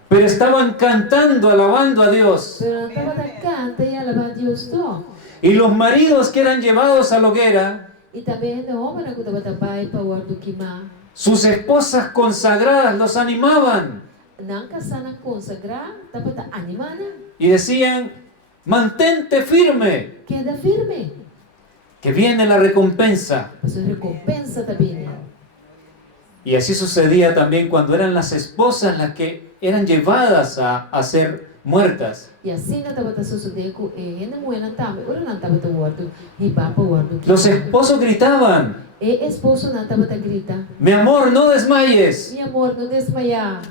pero estaban cantando, alabando a Dios. Pero estava da canta e alabar a Deus todo. Y los maridos que eran llevados a la hoguera, E também o homem que estava também power do queimar. sus esposas consagradas los animaban Não casana consagrar, estava animada. y decían: mantente firme, Queda firme. que viene la recompensa. Você recompensa também. Y así sucedía también cuando eran las esposas las que eran llevadas a ser muertas. E assim na tava suceder com ele não era também, ora não tava do outro, e papa outro. Los esposos gritaban, E esposo não tava grita. mi amor, no desmayes. Mi amor, não desmaiar.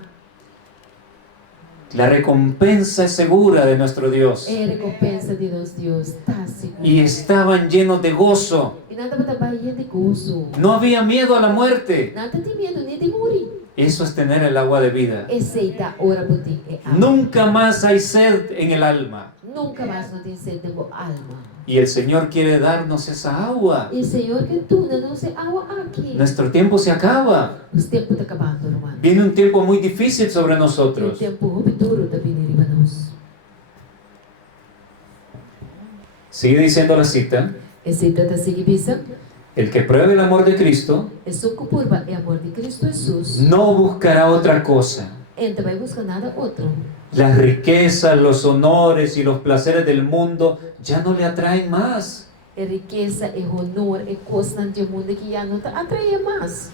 La recompensa es segura de nuestro Dios. É recompensa de Deus, tá seguro. Y estaban llenos de gozo. E nada para bahia de gozo. No había miedo a la muerte. Nada de medo nem de morrer. Eso es tener el agua de vida. Aceita ora por ti é alma. Nunca más hay sed en el alma. Nunca mais não tem sede de alma. Y el Señor quiere darnos esa agua. E Senhor que tu não se água aqui. Nuestro tiempo se acaba. Os tempos estão acabando, irmão. Viene un tiempo muy difícil sobre O nosotros. tempo rupturo está vindo para nós. Sigue diciendo la cita. Aceita da seguiça. El que pruebe el amor de Cristo É só que purba é amor de Cristo Jesus. no buscará otra cosa. Então vai buscar nada outro. Las riquezas, los honores y los placeres del mundo ya no le atraen más. É riqueza, é honor, é constante mundo que já não está atraindo mais.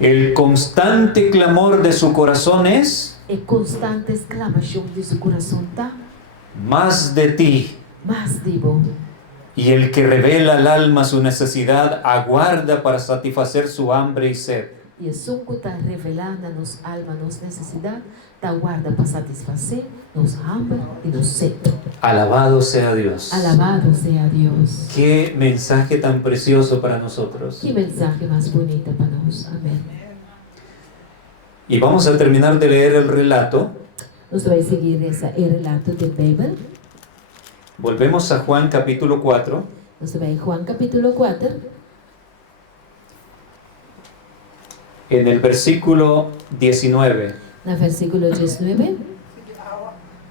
El constante clamor de su corazón es É constante exclamação de seu coração, tá? más de ti. Mas digo, Y el que revela al alma su necesidad aguarda para satisfacer su hambre y sed. e som que está revelando nos alma, nos necessidade, está guarda para satisfazer nos hambre e nos sede. Alabado sea Dios. Alabado seja Deus. Qué mensaje tan precioso para nosotros. Que mensagem mais bonita para nós. Amém. Y vamos a terminar de leer el relato. Nós vamos seguir esse relato da Bíblia. Volvemos a Juan capítulo 4. Nós vamos em Juan capítulo 4. En el versículo 19. No versículo 19.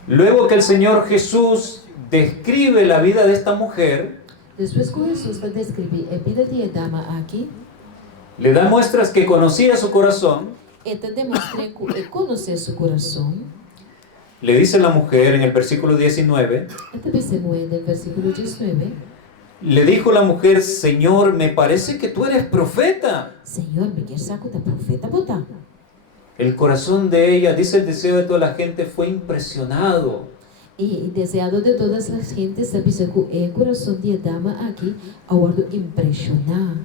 Luego que el Señor Jesús describe la vida de esta mujer, Depois que Jesus vai descrever a vida de dama aqui, le da muestras que conocía su corazón. ela demonstra que conhecer seu coração. Le dice la mujer en el versículo 19, Esta vez se mueve no versículo 19. le dijo la mujer, Señor, me parece que tú eres profeta. Senhor, me quer saco da profeta botar. El corazón de ella, dice el deseo de toda la gente, fue impresionado. E desejado de todas as gentes, sabe que o coração de dama aqui, agora impressionar.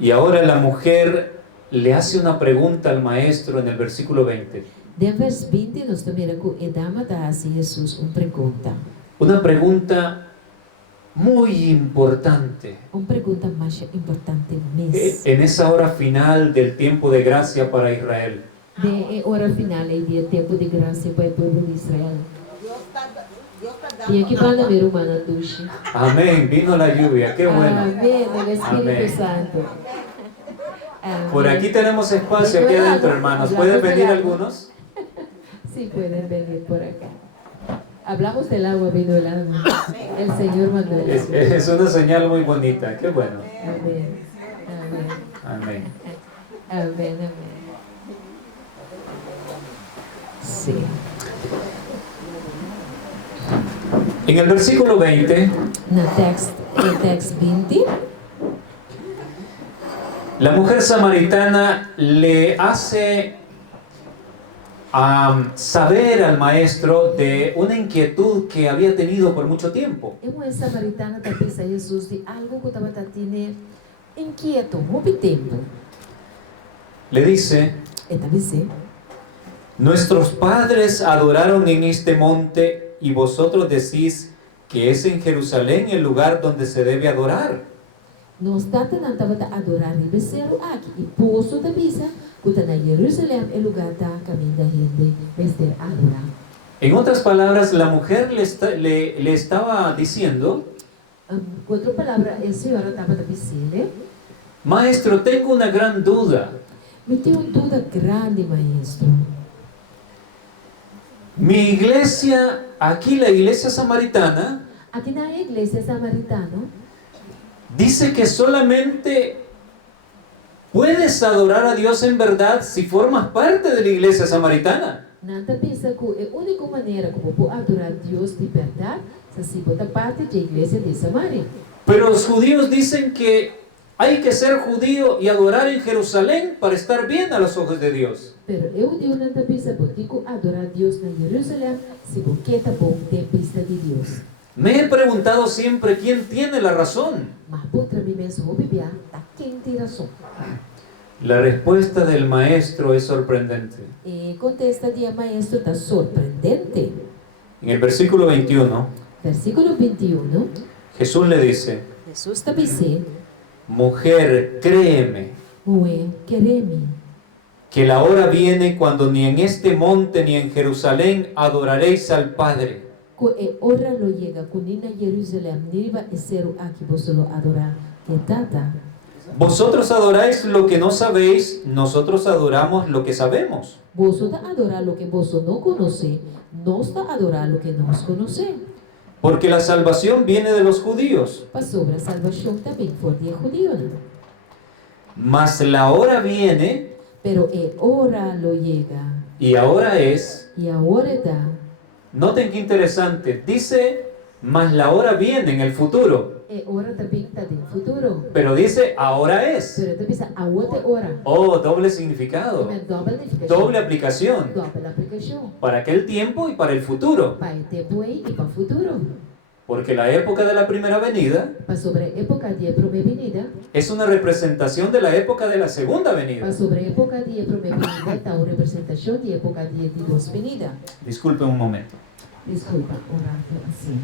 Y ahora la mujer le hace una pregunta al maestro en el versículo 20. De vers 20, nós também que a dama dá a Jesus uma pergunta. Una pregunta muy importante. Uma pergunta mais importante mesmo. En esa hora final del tiempo de gracia para Israel. De hora final e de tempo de graça para o povo de Israel. E aqui para meu irmão Andushi. Amén, vino la lluvia, qué bueno. Amém, o Espírito Amén. Santo. Amén. Por aquí tenemos espacio aquí adentro, hermanos. ¿Pueden venir algunos? Sí, pueden venir por acá. Hablamos del agua, vino el agua. El Señor mandó el agua. Es una señal muy bonita, qué bueno. Amén. Amén. Amén. Amén. Amén. Sí. En el versículo 20, No text 20, la mujer samaritana le hace saber al maestro de una inquietud que había tenido por mucho tiempo. uma samaritana está pensando a Jesus de algo que estava tendo inquieto, muito tempo. Le dice, Esta vez, nuestros padres adoraron en este monte y vosotros decís que es en Jerusalén el lugar donde se debe adorar. nós estava a adorar o becerro aqui. E poço da visa, que está na Jerusalém, é lugar da caminho da gente, vestir adorar. En otras palabras, la mujer le estaba diciendo, Com outra palavra, a senhora estava a dizer, maestro, tengo una gran duda. me tem uma dúvida grande, maestro. Mi iglesia, aquí la iglesia samaritana, Aqui na igreja samaritana, dice que solamente puedes adorar a Dios en verdad si formas parte de la iglesia samaritana. nada pensa que a única maneira como pode adorar Deus de verdade é se botar parte da igreja de Samaria. Pero los judíos dicen que Hay que ser judío y adorar en Jerusalén para estar bien a los ojos de Dios. Pero eu digo não também se botico adorar Deus na Jerusalém, se porque tá bom de vista de Deus. Me he preguntado siempre quién tiene la razón. Mas contra mim mesmo, bebia, tá quem tem razão. La respuesta del maestro es sorprendente. E contesta de maestro tá sorprendente. En el versículo 21, Versículo 21, Jesús le dice, Jesus tá dizendo, mujer, créeme, mulher, quereme, que la hora viene cuando ni en este monte ni en Jerusalén adoraréis al Padre. ko e ora lo llega con nina Jerusalém, niva e seru aqui você lo adorar, que tata. Vosotros adoráis lo que no sabéis, nosotros adoramos lo que sabemos. Vos tá adorar lo que vos não conhece, nós tá adorar lo que nós conhece. Porque la salvación viene de los judíos. Para sobre a salvação também for de judío, né? Mas la hora viene, Pero e ora lo llega, y ahora es, e agora tá. noten qué interesante, dice, mas la hora viene en el futuro, E ora também tá de futuro. pero dice, ahora es. Pero também sa a outra hora. Oh, doble significado, Também doble doble aplicación, Doble aplicação. para aquel tiempo y para el futuro. Para tempo e para futuro. Porque la época de la primera venida Para sobre a época de primeira venida, es una representación de la época de la segunda venida. para sobre a época de primeira venida, tá uma representação de época de duas venida. Disculpen un momento. Desculpa, orar assim.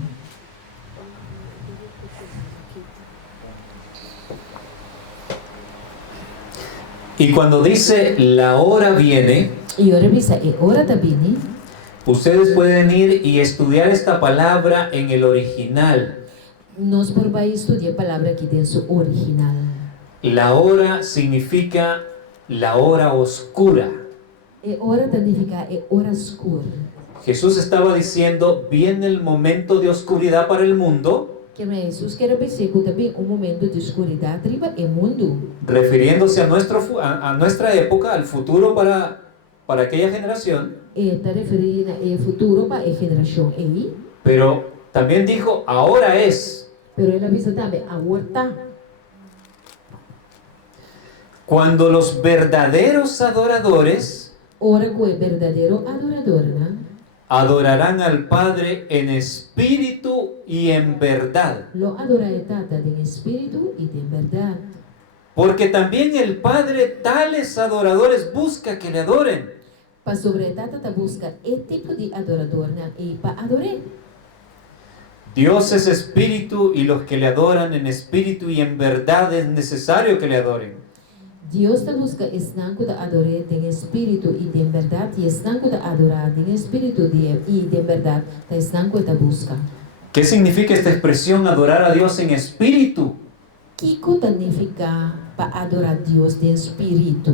Y cuando dice la hora viene, E ora visa e ora também, né? ustedes pueden ir y estudiar esta palabra en el original. Nós por vai estudar a palavra aqui dentro original. La hora significa la hora oscura. E ora significa e hora escura. Jesús estaba diciendo, viene el momento de oscuridad para el mundo, Que Jesus quer dizer que também momento de escuridão arriba é mundo. refiriéndose a, a nuestra época, al futuro para aquella generación, E está referindo ao futuro para a geração aí. pero también dijo, ahora es. Pero ele avisa também, agora tá. Cuando los verdaderos adoradores Ora que o verdadeiro adorador, né? adorarán al Padre en espíritu y en verdad. Lo adora e tata em espírito e em verdade. Porque también el Padre tales adoradores busca que le adoren. Para sobre a tata busca e tipo de adorador, né? E para adorar. Dios es espíritu y los que le adoran en espíritu y en verdad es necesario que le adoren. Deus te busca estanco de adorar em espírito e em verdade, e estanco de adorar em espírito e em verdade, te estanco te busca. ¿Qué significa esta expresión adorar a Dios en espíritu? Que significa para adorar Deus de espírito?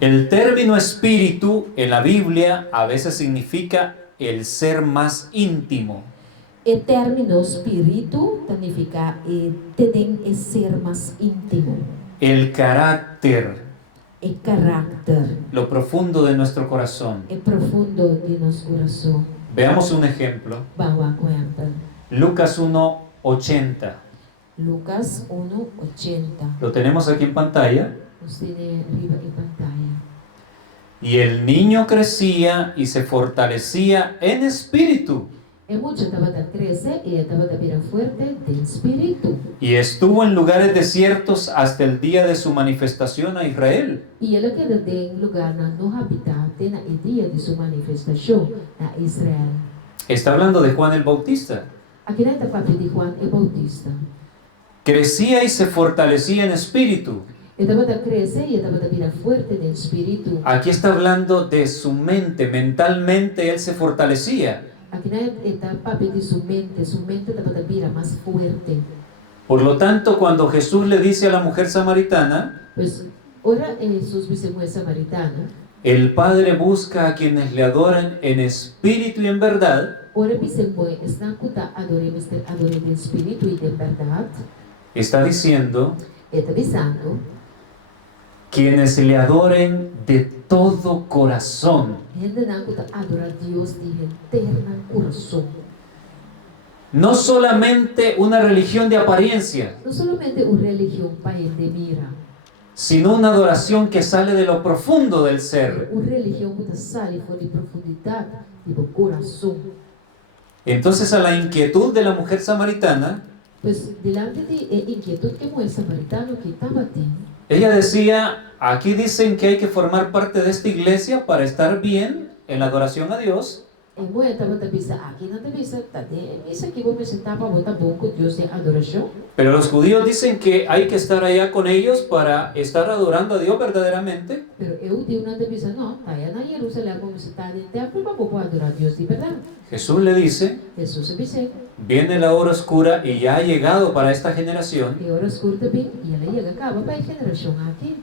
El término espíritu en la Biblia a veces significa el ser más íntimo. O término espírito significa ter ser mais íntimo, El carácter, o carácter, lo profundo de nuestro corazón. o profundo de nosso coração. Veamos un ejemplo. Vamos a contar. Lucas 1:80. Lucas 1:80. Lo tenemos aquí en pantalla. Você arriba em pantalla. Y el niño crecía y se fortalecía en espíritu. E muito estava a crescer e estava a virar forte de espírito. Y estuvo en lugares desiertos hasta el día de su manifestación a Israel. E ele queda em lugar no habitat na dia de sua manifestação a Israel. Está hablando de Juan el Bautista. Aqui na etapa de Juan o Bautista. Crecía y se fortalecía en espíritu. Estava a crescer e estava a virar forte de espírito. Aquí está hablando de su mente. Mentalmente él se fortalecía. Aqui na etapa de sua mente estava a virar mais forte. Por lo tanto, cuando Jesús le dice a la mujer samaritana, Pois, ora Jesus disse a samaritana, el Padre busca a quienes le adoran en espíritu y en verdad, ora disse estão adorando de espírito e de verdade. está diciendo Está dizendo, quienes le adoren de todo corazón. gente não está adorar Deus de inteiro coração. No solamente una religión de apariencia, não somente uma religião para de mira, sino una adoración que sale de lo profundo del ser. uma religião que sai fora de profundidade do coração. Entonces, a la inquietud de la mujer samaritana, Pois delante de inquietud que a mulher samaritana que estava tendo, ella decía, aquí dicen que hay que formar parte de esta iglesia para estar bien en la adoración a Dios, a mulher estava pensando, aqui na missa, isso aqui vou me sentar para botar bom com Deus em adoração. pero los judíos dicen que hay que estar allá con ellos para estar adorando a Dios verdaderamente. Pero eu digo na missa, não, está aí na Jerusalém, vou me sentar no templo para poder adorar a Deus de verdade. Jesús le dice, Jesus disse, viene la hora oscura y ya ha llegado para esta generación, e hora escura também, e ela chega acaba para a geração aqui.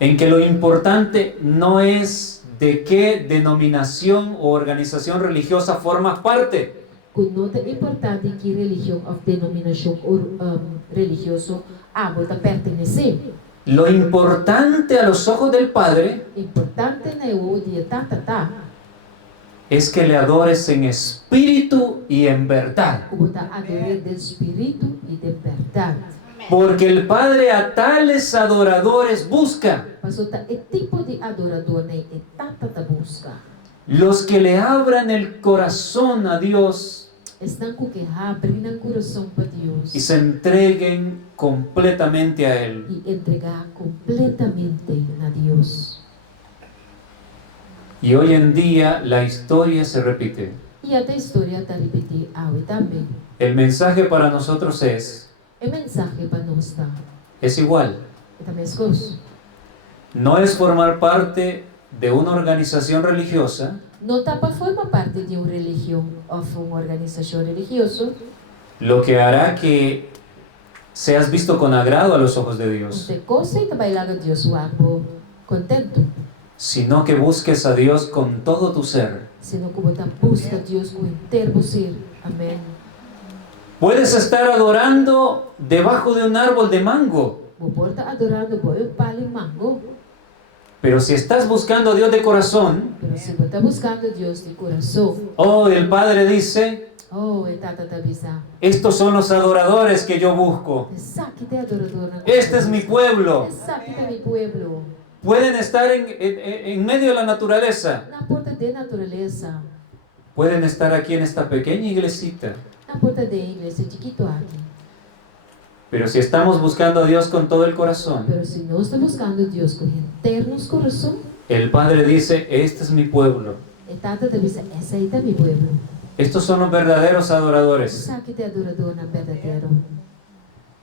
en que lo importante no es de qué denominación o organización religiosa formas parte, Com nota importante que religião ou denominação religioso a volta pertencer. lo importante a los ojos del Padre Importante na eu dia tá, es que le adores en espíritu y en verdad. como tá adorar de espírito e de verdade. Porque el Padre a tales adoradores busca, Passou tá é tipo de adorador né, é tata busca. los que le abran el corazón a Dios Estão com que abrir o coração para Deus y se entreguen completamente a Él. e entregar completamente a Deus. Y hoy en día la historia se repite. E até a história está repetida hoje também. El mensaje para nosotros es Mensagem para nós tá. igual. É a mesma coisa. No es formar parte de una organización religiosa Não está para formar parte de uma religião ou uma organização religiosa, lo que hará que seas visto con agrado a los ojos de Dios, onde coisa e trabalhar a Deus o algo contento, sino que busques a Dios con todo tu ser. sino como está busca a Deus com inteiro ser. Amém. Puedes estar adorando debajo de un árbol de mango, Vou porta adorando por um palo e mango, pero si estás buscando a Dios de corazón, mas se você está buscando a Deus de coração, oh, el Padre dice, oh, é tata avisa. estos son los adoradores que yo busco. Essa que tem adorador na Este es mi pueblo. Essa que tem meu pueblo. Pueden estar en medio de la naturaleza. Na porta de natureza, Pueden estar aquí en esta pequeña iglesita. na porta da igreja chiquito aqui. Pero si estamos buscando a Dios con todo el corazón, Pero se nós estamos buscando a Deus com internos coração, el Padre dice, este es mi pueblo. é tata avisa, essa aí tá meu pueblo. Estos son los verdaderos adoradores. Essa que tem adorador na verdadeiro.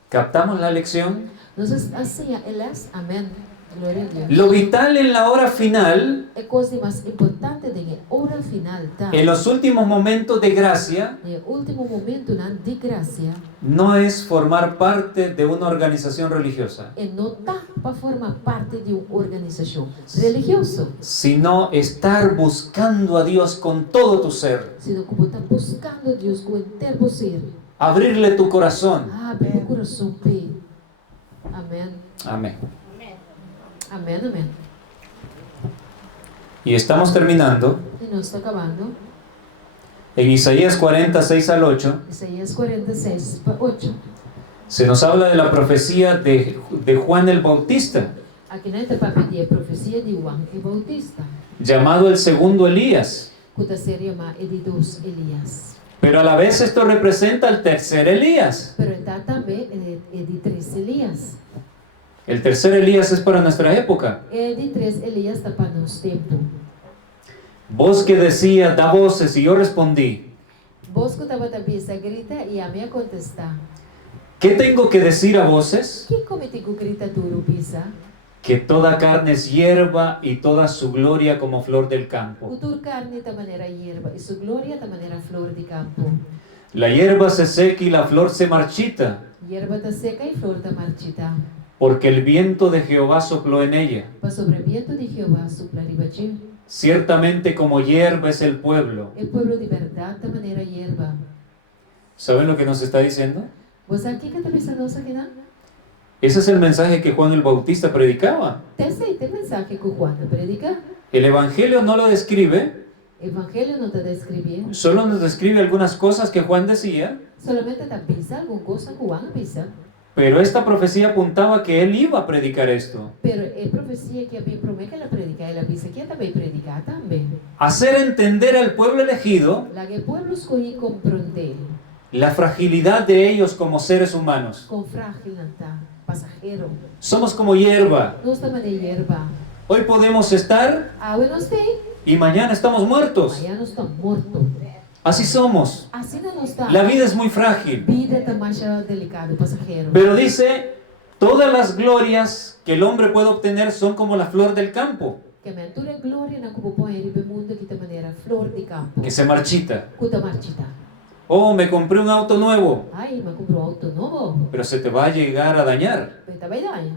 ¿Captamos la lección? Nós assim, elas, amém. Glória a Deus. Lo vital en la hora final, É coisa mais importante de hora final, tá? en los últimos momentos de gracia, No último momento de graça, no es formar parte de una organización religiosa, é não tá para formar parte de uma organização religiosa, sino estar buscando a Dios con todo tu ser. sino como está buscando a Deus com inteiro ser. Abrirle tu corazón. Abre o coração, Pai. Amém. Amén. Amém, amém. Y estamos terminando E nós está acabando. en Isaías 46 al 8. Isaías 46, 8. Se nos habla de la profecía de Juan el Bautista, Aqui na está para pedir a profecia de João e Bautista, llamado el segundo Elías. que está se chama de dos Elias. Pero a la vez esto representa al tercer Elías. Pero está também de três Elias. El tercer Elías es para nuestra época. É de três Elias está para nosso tempo. Voz que decía, da voces, y yo respondí, Vos que estava da bisa grita e a minha contestar. ¿qué tengo que decir a voces? Que cometigo grita duro bisa? Que toda carne es hierba y toda su gloria como flor del O campo. tur carne da maneira hierba e su glória da maneira flor de campo. La hierba se seca y la flor se marchita, Hierba da seca e flor da marchita. porque el viento de Jehová sopló en ella. Pa sobre o viento de Jeová sopra ribatir. Ciertamente como hierba es el pueblo. É pueblo de verdade da maneira hierba. ¿Saben lo que nos está diciendo? Você aqui que está pensando aqui, não? Ese es el mensaje que Juan el Bautista predicaba. Esse aí tem mensagem que o Juan predica. El Evangelio no lo describe, Evangelio no te describe, Solo nos describe algunas cosas que Juan decía, solamente te avisa alguna cosa que Juan avisa, pero esta profecía apuntaba que él iba a predicar esto. pero é profecia que a Bíblia promete que ela predica, ela avisa que ela também predicar também. Hacer entender al pueblo elegido Lá que o povo escolhi compreender, la fragilidad de ellos como seres humanos. com frágil, tá? Passageiro. Somos como hierba. Nós estamos de hierba. Hoy podemos estar Hoje nós tem, y mañana estamos muertos. amanhã nós estamos mortos. Así somos. Assim não está. La vida es muy frágil. Vida está mais delicado, passageiro. Pero dice, todas las glorias que el hombre puede obtener son como la flor del campo, Que a mentura glória na como põe ele mundo que de maneira flor de campo. que se marchita. Cuta marchita. Oh, me compré un auto nuevo, Ai, mas comprou auto novo. pero se te va a llegar a dañar. Está bem daí.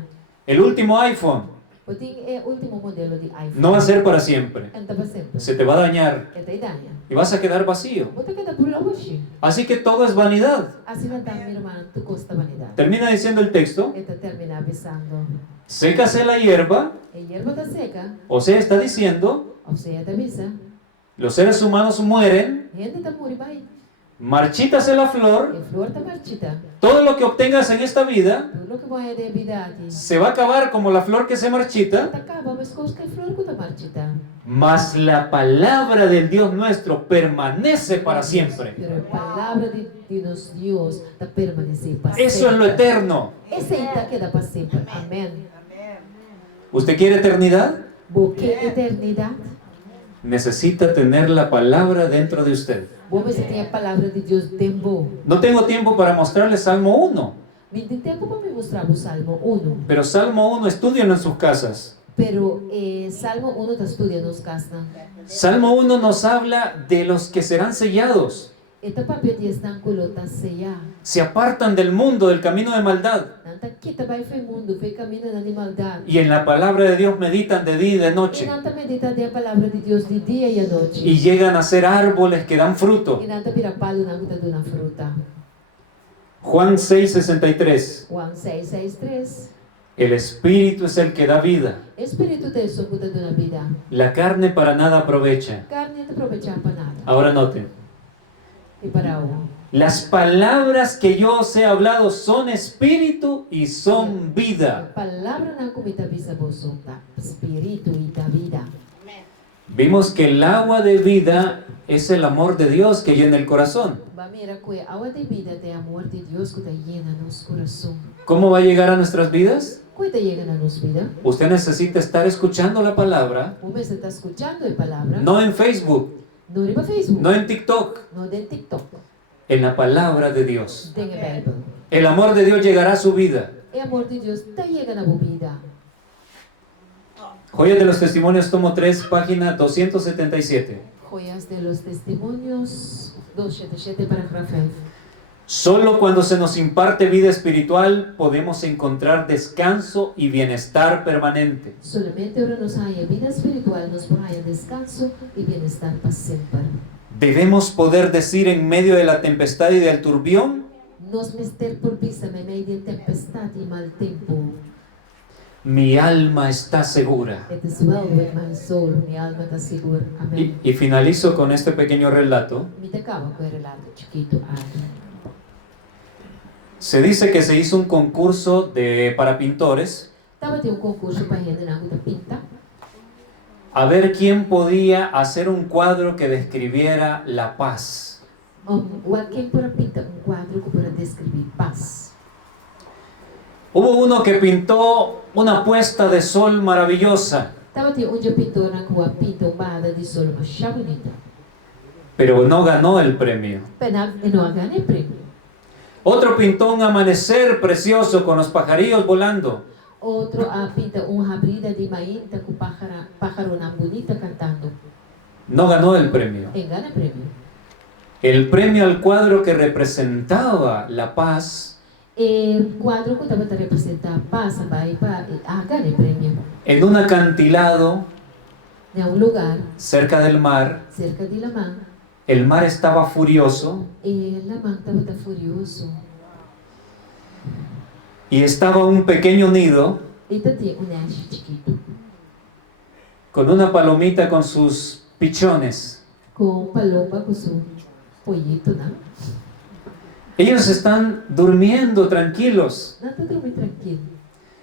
El último iPhone Tem é o último modelo de iPhone. no va a ser para siempre. Então para sempre. Se te va a dañar É da ideia. y vas a quedar vacío. Bota que dá por lá hoje. Así que todo es vanidad. Assim não dá, meu irmão, tu custa vanidade. Termina diciendo el texto, Eta termina avisando. sécase la hierba, A hierba está seca, o sea, está diciendo, ou seja, te avisa. los seres humanos mueren, Gente está morrendo, vai. marchítase la flor, A flor está marchita. todo lo que obtengas en esta vida Tudo que vai de vida aqui. se va a acabar como la flor que se marchita, Tá acaba, mas coisa que a flor que está marchita. mas la palabra del Dios nuestro permanece para siempre. Pero a palavra de nosso Deus está permanecer para Eso es lo sempre. eterno. Essa aí está queda para sempre. Amém. ¿Usted quiere eternidad? Porque eternidade. Necesita tener la palabra dentro de usted. Vamos ver se tem a palavra de Deus dentro. No tengo tiempo para mostrarles Salmo 1, Me tem tempo para me mostrar o Salmo 1. pero Salmo 1 estudian en sus casas. Pero Salmo 1 está estudiando nos casa. Salmo 1 nos habla de los que serán sellados. Esta papel de estanculo está sellado. Se apartan del mundo, del camino de maldad. Nanta kita vai foi mundo, foi caminho da animaldade. Y en la palabra de Dios meditan de día y de E noche. nanta medita a palavra de Deus de dia e à noite. Y llegan a ser árboles que dan fruto. E nanta vira palo na guta de uma fruta. Juan 6:63. Juan 6:6:3. El Espíritu es el que da vida. Espírito de Deus guta de uma vida. La carne para nada aprovecha. Carne não aproveita para nada. Ahora noten. E para o Las palabras que yo os he hablado son espíritu y son a vida. palavra na comida visa bolso tá espírito e da vida. Vimos que el agua de vida es el amor de Dios que llena el corazón. Va mira que a água de vida de amor de Deus que está llena nos coração. ¿Cómo va a llegar a nuestras vidas? Cuida llega na nos vida. Usted necesita estar escuchando la palabra, Você está escutando a palavra. no en Facebook, No riba Facebook. no en TikTok, No del TikTok. en la palabra de Dios. Tem a Bíblia. El amor de Dios llegará a su vida. O amor de Deus está chegando na vida. Joyas de los Testimonios, tomo 3, página 277. Joias de los Testimonios 277 para Rafael. Solo cuando se nos imparte vida espiritual podemos encontrar descanso y bienestar permanente. Solamente ahora nos haya vida espiritual, nos haya descanso y bienestar para siempre. Debemos poder decir en medio de la tempestad y del turbión, Nos mister por vista en medio de tempestad y mal tiempo. mi alma está segura. It is well with my soul, mi alma está segura. Amén. Y finalizo con este pequeño relato. Me te acaba con el relato chiquito. Se dice que se hizo un concurso para pintores Estava tendo concurso para gente na rua pinta. a ver quién podía hacer un cuadro que describiera la paz. O alguém para pintar quadro que para descrever paz. Hubo uno que pintó una puesta de sol maravillosa, Estava tendo um pintor na rua pinta bada de sol, uma chá bonita. pero no ganó el premio. Pena não ganhei prêmio. Otro pintó un amanecer precioso con los pajarillos volando, Outro pinta uma abrida de mainta com pájaro na bonita cantando. no ganó el premio. Engana prêmio. El premio al cuadro que representaba la paz E quadro que estava representar paz, vai para ganhei prêmio. en un acantilado Em um lugar cerca del mar. cerca de La Man. El mar estaba furioso E La Man estava furioso. y estaba un pequeño nido E tinha neste chiquito. con una palomita con sus pichones. com paloma com su pollito, ¿no? Ellos están durmiendo tranquilos. Não está dormindo tranquilo.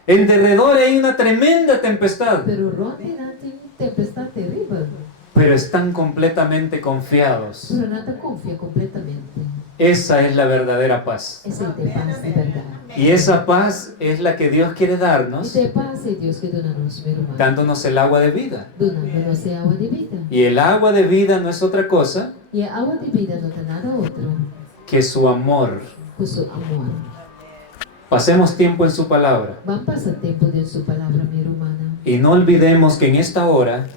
En derredor hay una tremenda tempestad, Pero ronde não tem tempestade terrível. pero están completamente confiados. Pero não confia completamente. Esa es la verdadera paz. Essa é de paz de verdade. Y esa paz es la que Dios quiere E darnos, de paz é Deus que dona-nos, meu irmão. dándonos el agua de vida. Dona-nos a água de vida. Y el agua de vida no es otra cosa E a água de vida não tem nada outro que su amor. que seu amor. Pasemos tiempo en su palabra Vamos passar tempo dentro de sua palavra, minha irmã. y no olvidemos que en esta hora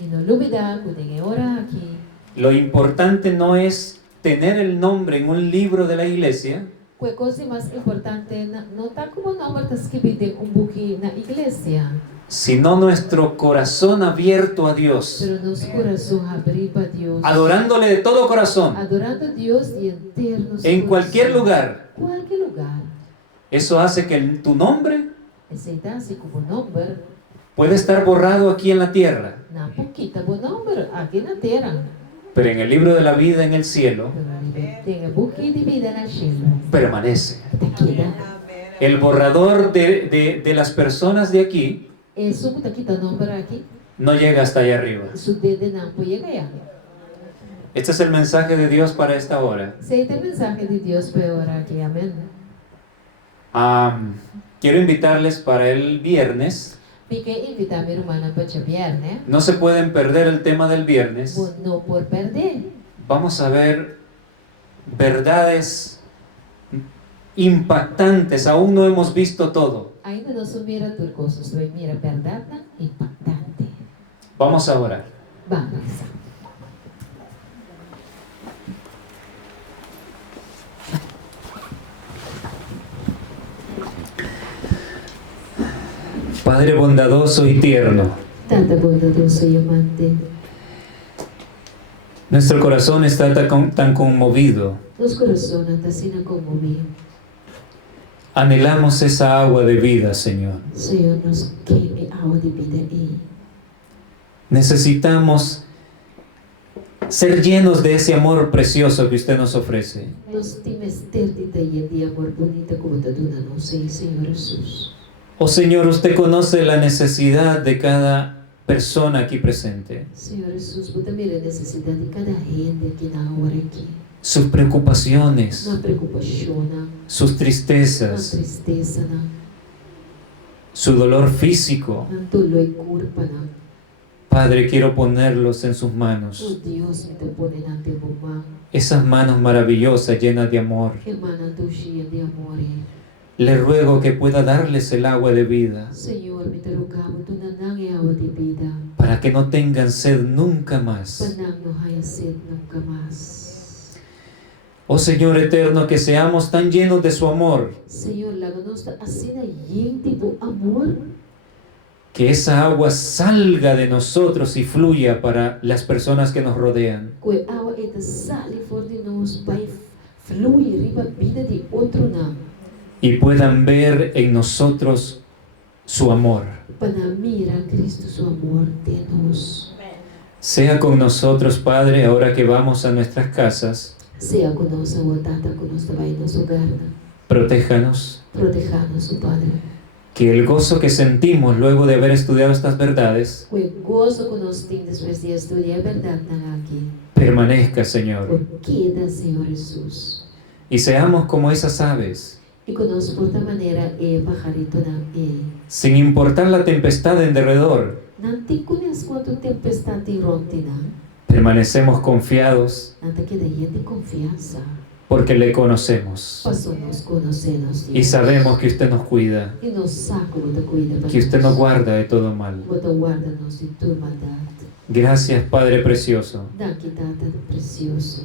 E não olvidar que tem hora aqui. lo importante no es tener el nombre en un libro de la iglesia, A coisa mais importante não está como o nome está escrito em book na igreja, sino nuestro corazón abierto a Dios, pero nosso coração abrir para Deus, adorándole de todo corazón, adorando a Deus e inteiro en cualquier lugar. qualquer lugar. Eso hace que tu nombre Aceitar-se como nome, puede estar borrado aquí en la tierra, não pouquita bom nome aqui na terra, pero en el libro de la vida en el cielo pero tem a book de vida na cielo. permanece. Daqui, El borrador de las personas de aquí isso que daqui está nome aqui, no llega hasta allá arriba. isso dedo não pode chegar. Este es el mensaje de Dios para esta hora. Aceita o mensaje de Deus para orar aqui, amém. Quiero invitarles para el viernes. Fiquei invitar minha irmã para o viernes. No se pueden perder el tema del viernes. Não por perder. Vamos a ver verdades impactantes. Aún no hemos visto todo. Ainda não sou mira tudo coisas, mas mira verdade impactante. Vamos a orar. Vamos. Padre bondadoso y tierno, Tanta bondadoso e amante. nuestro corazón está tan conmovido. Nosso coração está sendo comovido. Anhelamos esa agua de vida, Señor. Senhor, nos queime água de vida aí. Necesitamos ser llenos de ese amor precioso que usted nos ofrece. Nós temos ter de amor bonita como está dando nos Senhor Jesus. Oh Señor, usted conoce la necesidad de cada persona aquí presente, Senhor Jesus, você mira a necessidade de cada gente aqui na hora aqui. sus preocupaciones, Na preocupação, sus na tristezas, tristeza, su dolor físico. na dor e culpa, na. Padre, quiero ponerlos en sus Oh manos, Deus, me está pondo na tua mão. esas manos maravillosas llenas de amor. Hermana, tu cheia de amor. Le ruego que pueda darles el agua de vida, Senhor, me te rogamos, tu nanang e água de vida. para que no tengan sed nunca más. Panang no haya sed nunca más. Oh Señor eterno, que seamos tan llenos de su amor, Senhor, lago nos está assim lleno de amor. que esa agua salga de nosotros y fluya para las personas que nos rodean. Que a água está sale fora de nós, vai fluir riba vida de outro na. Y puedan ver en nosotros su amor. Para mirar Cristo su amor de nós. Sea con nosotros, Padre, ahora que vamos a nuestras casas. Seja conosco, o tata conosco, vai em nosso hogar. Protéjanos. Proteja-nos, Padre. Que el gozo que sentimos luego de haber estudiado estas verdades Que gozo que nós temos depois de estudar a verdade aqui. permanezca, Señor. Queda, Senhor Jesus. Y seamos como esas aves, E conosco, por tal maneira, pajarito na sin importar la tempestad en derredor. Não te conhece quanto tempestade rontina. Permanecemos confiados Não te queda de confiança. porque le conocemos. Passou nos conhecemos. Y sabemos que usted nos cuida, E nos saco, você cuida. que usted nos guarda de todo mal. Você guarda-nos de tua maldade. Gracias, Padre precioso, Daqui, tata precioso.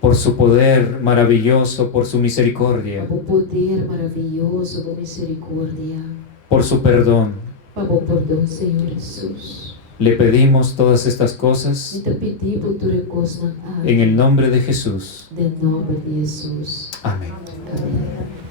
por su poder maravilloso, por su misericordia, Para o poder maravilhoso, por misericórdia. por su perdón. Para o perdão, Senhor Jesus. Le pedimos todas estas cosas E te pedi por tua recosta. en el nombre de Jesús. De nome de Jesus. Amén. Amém.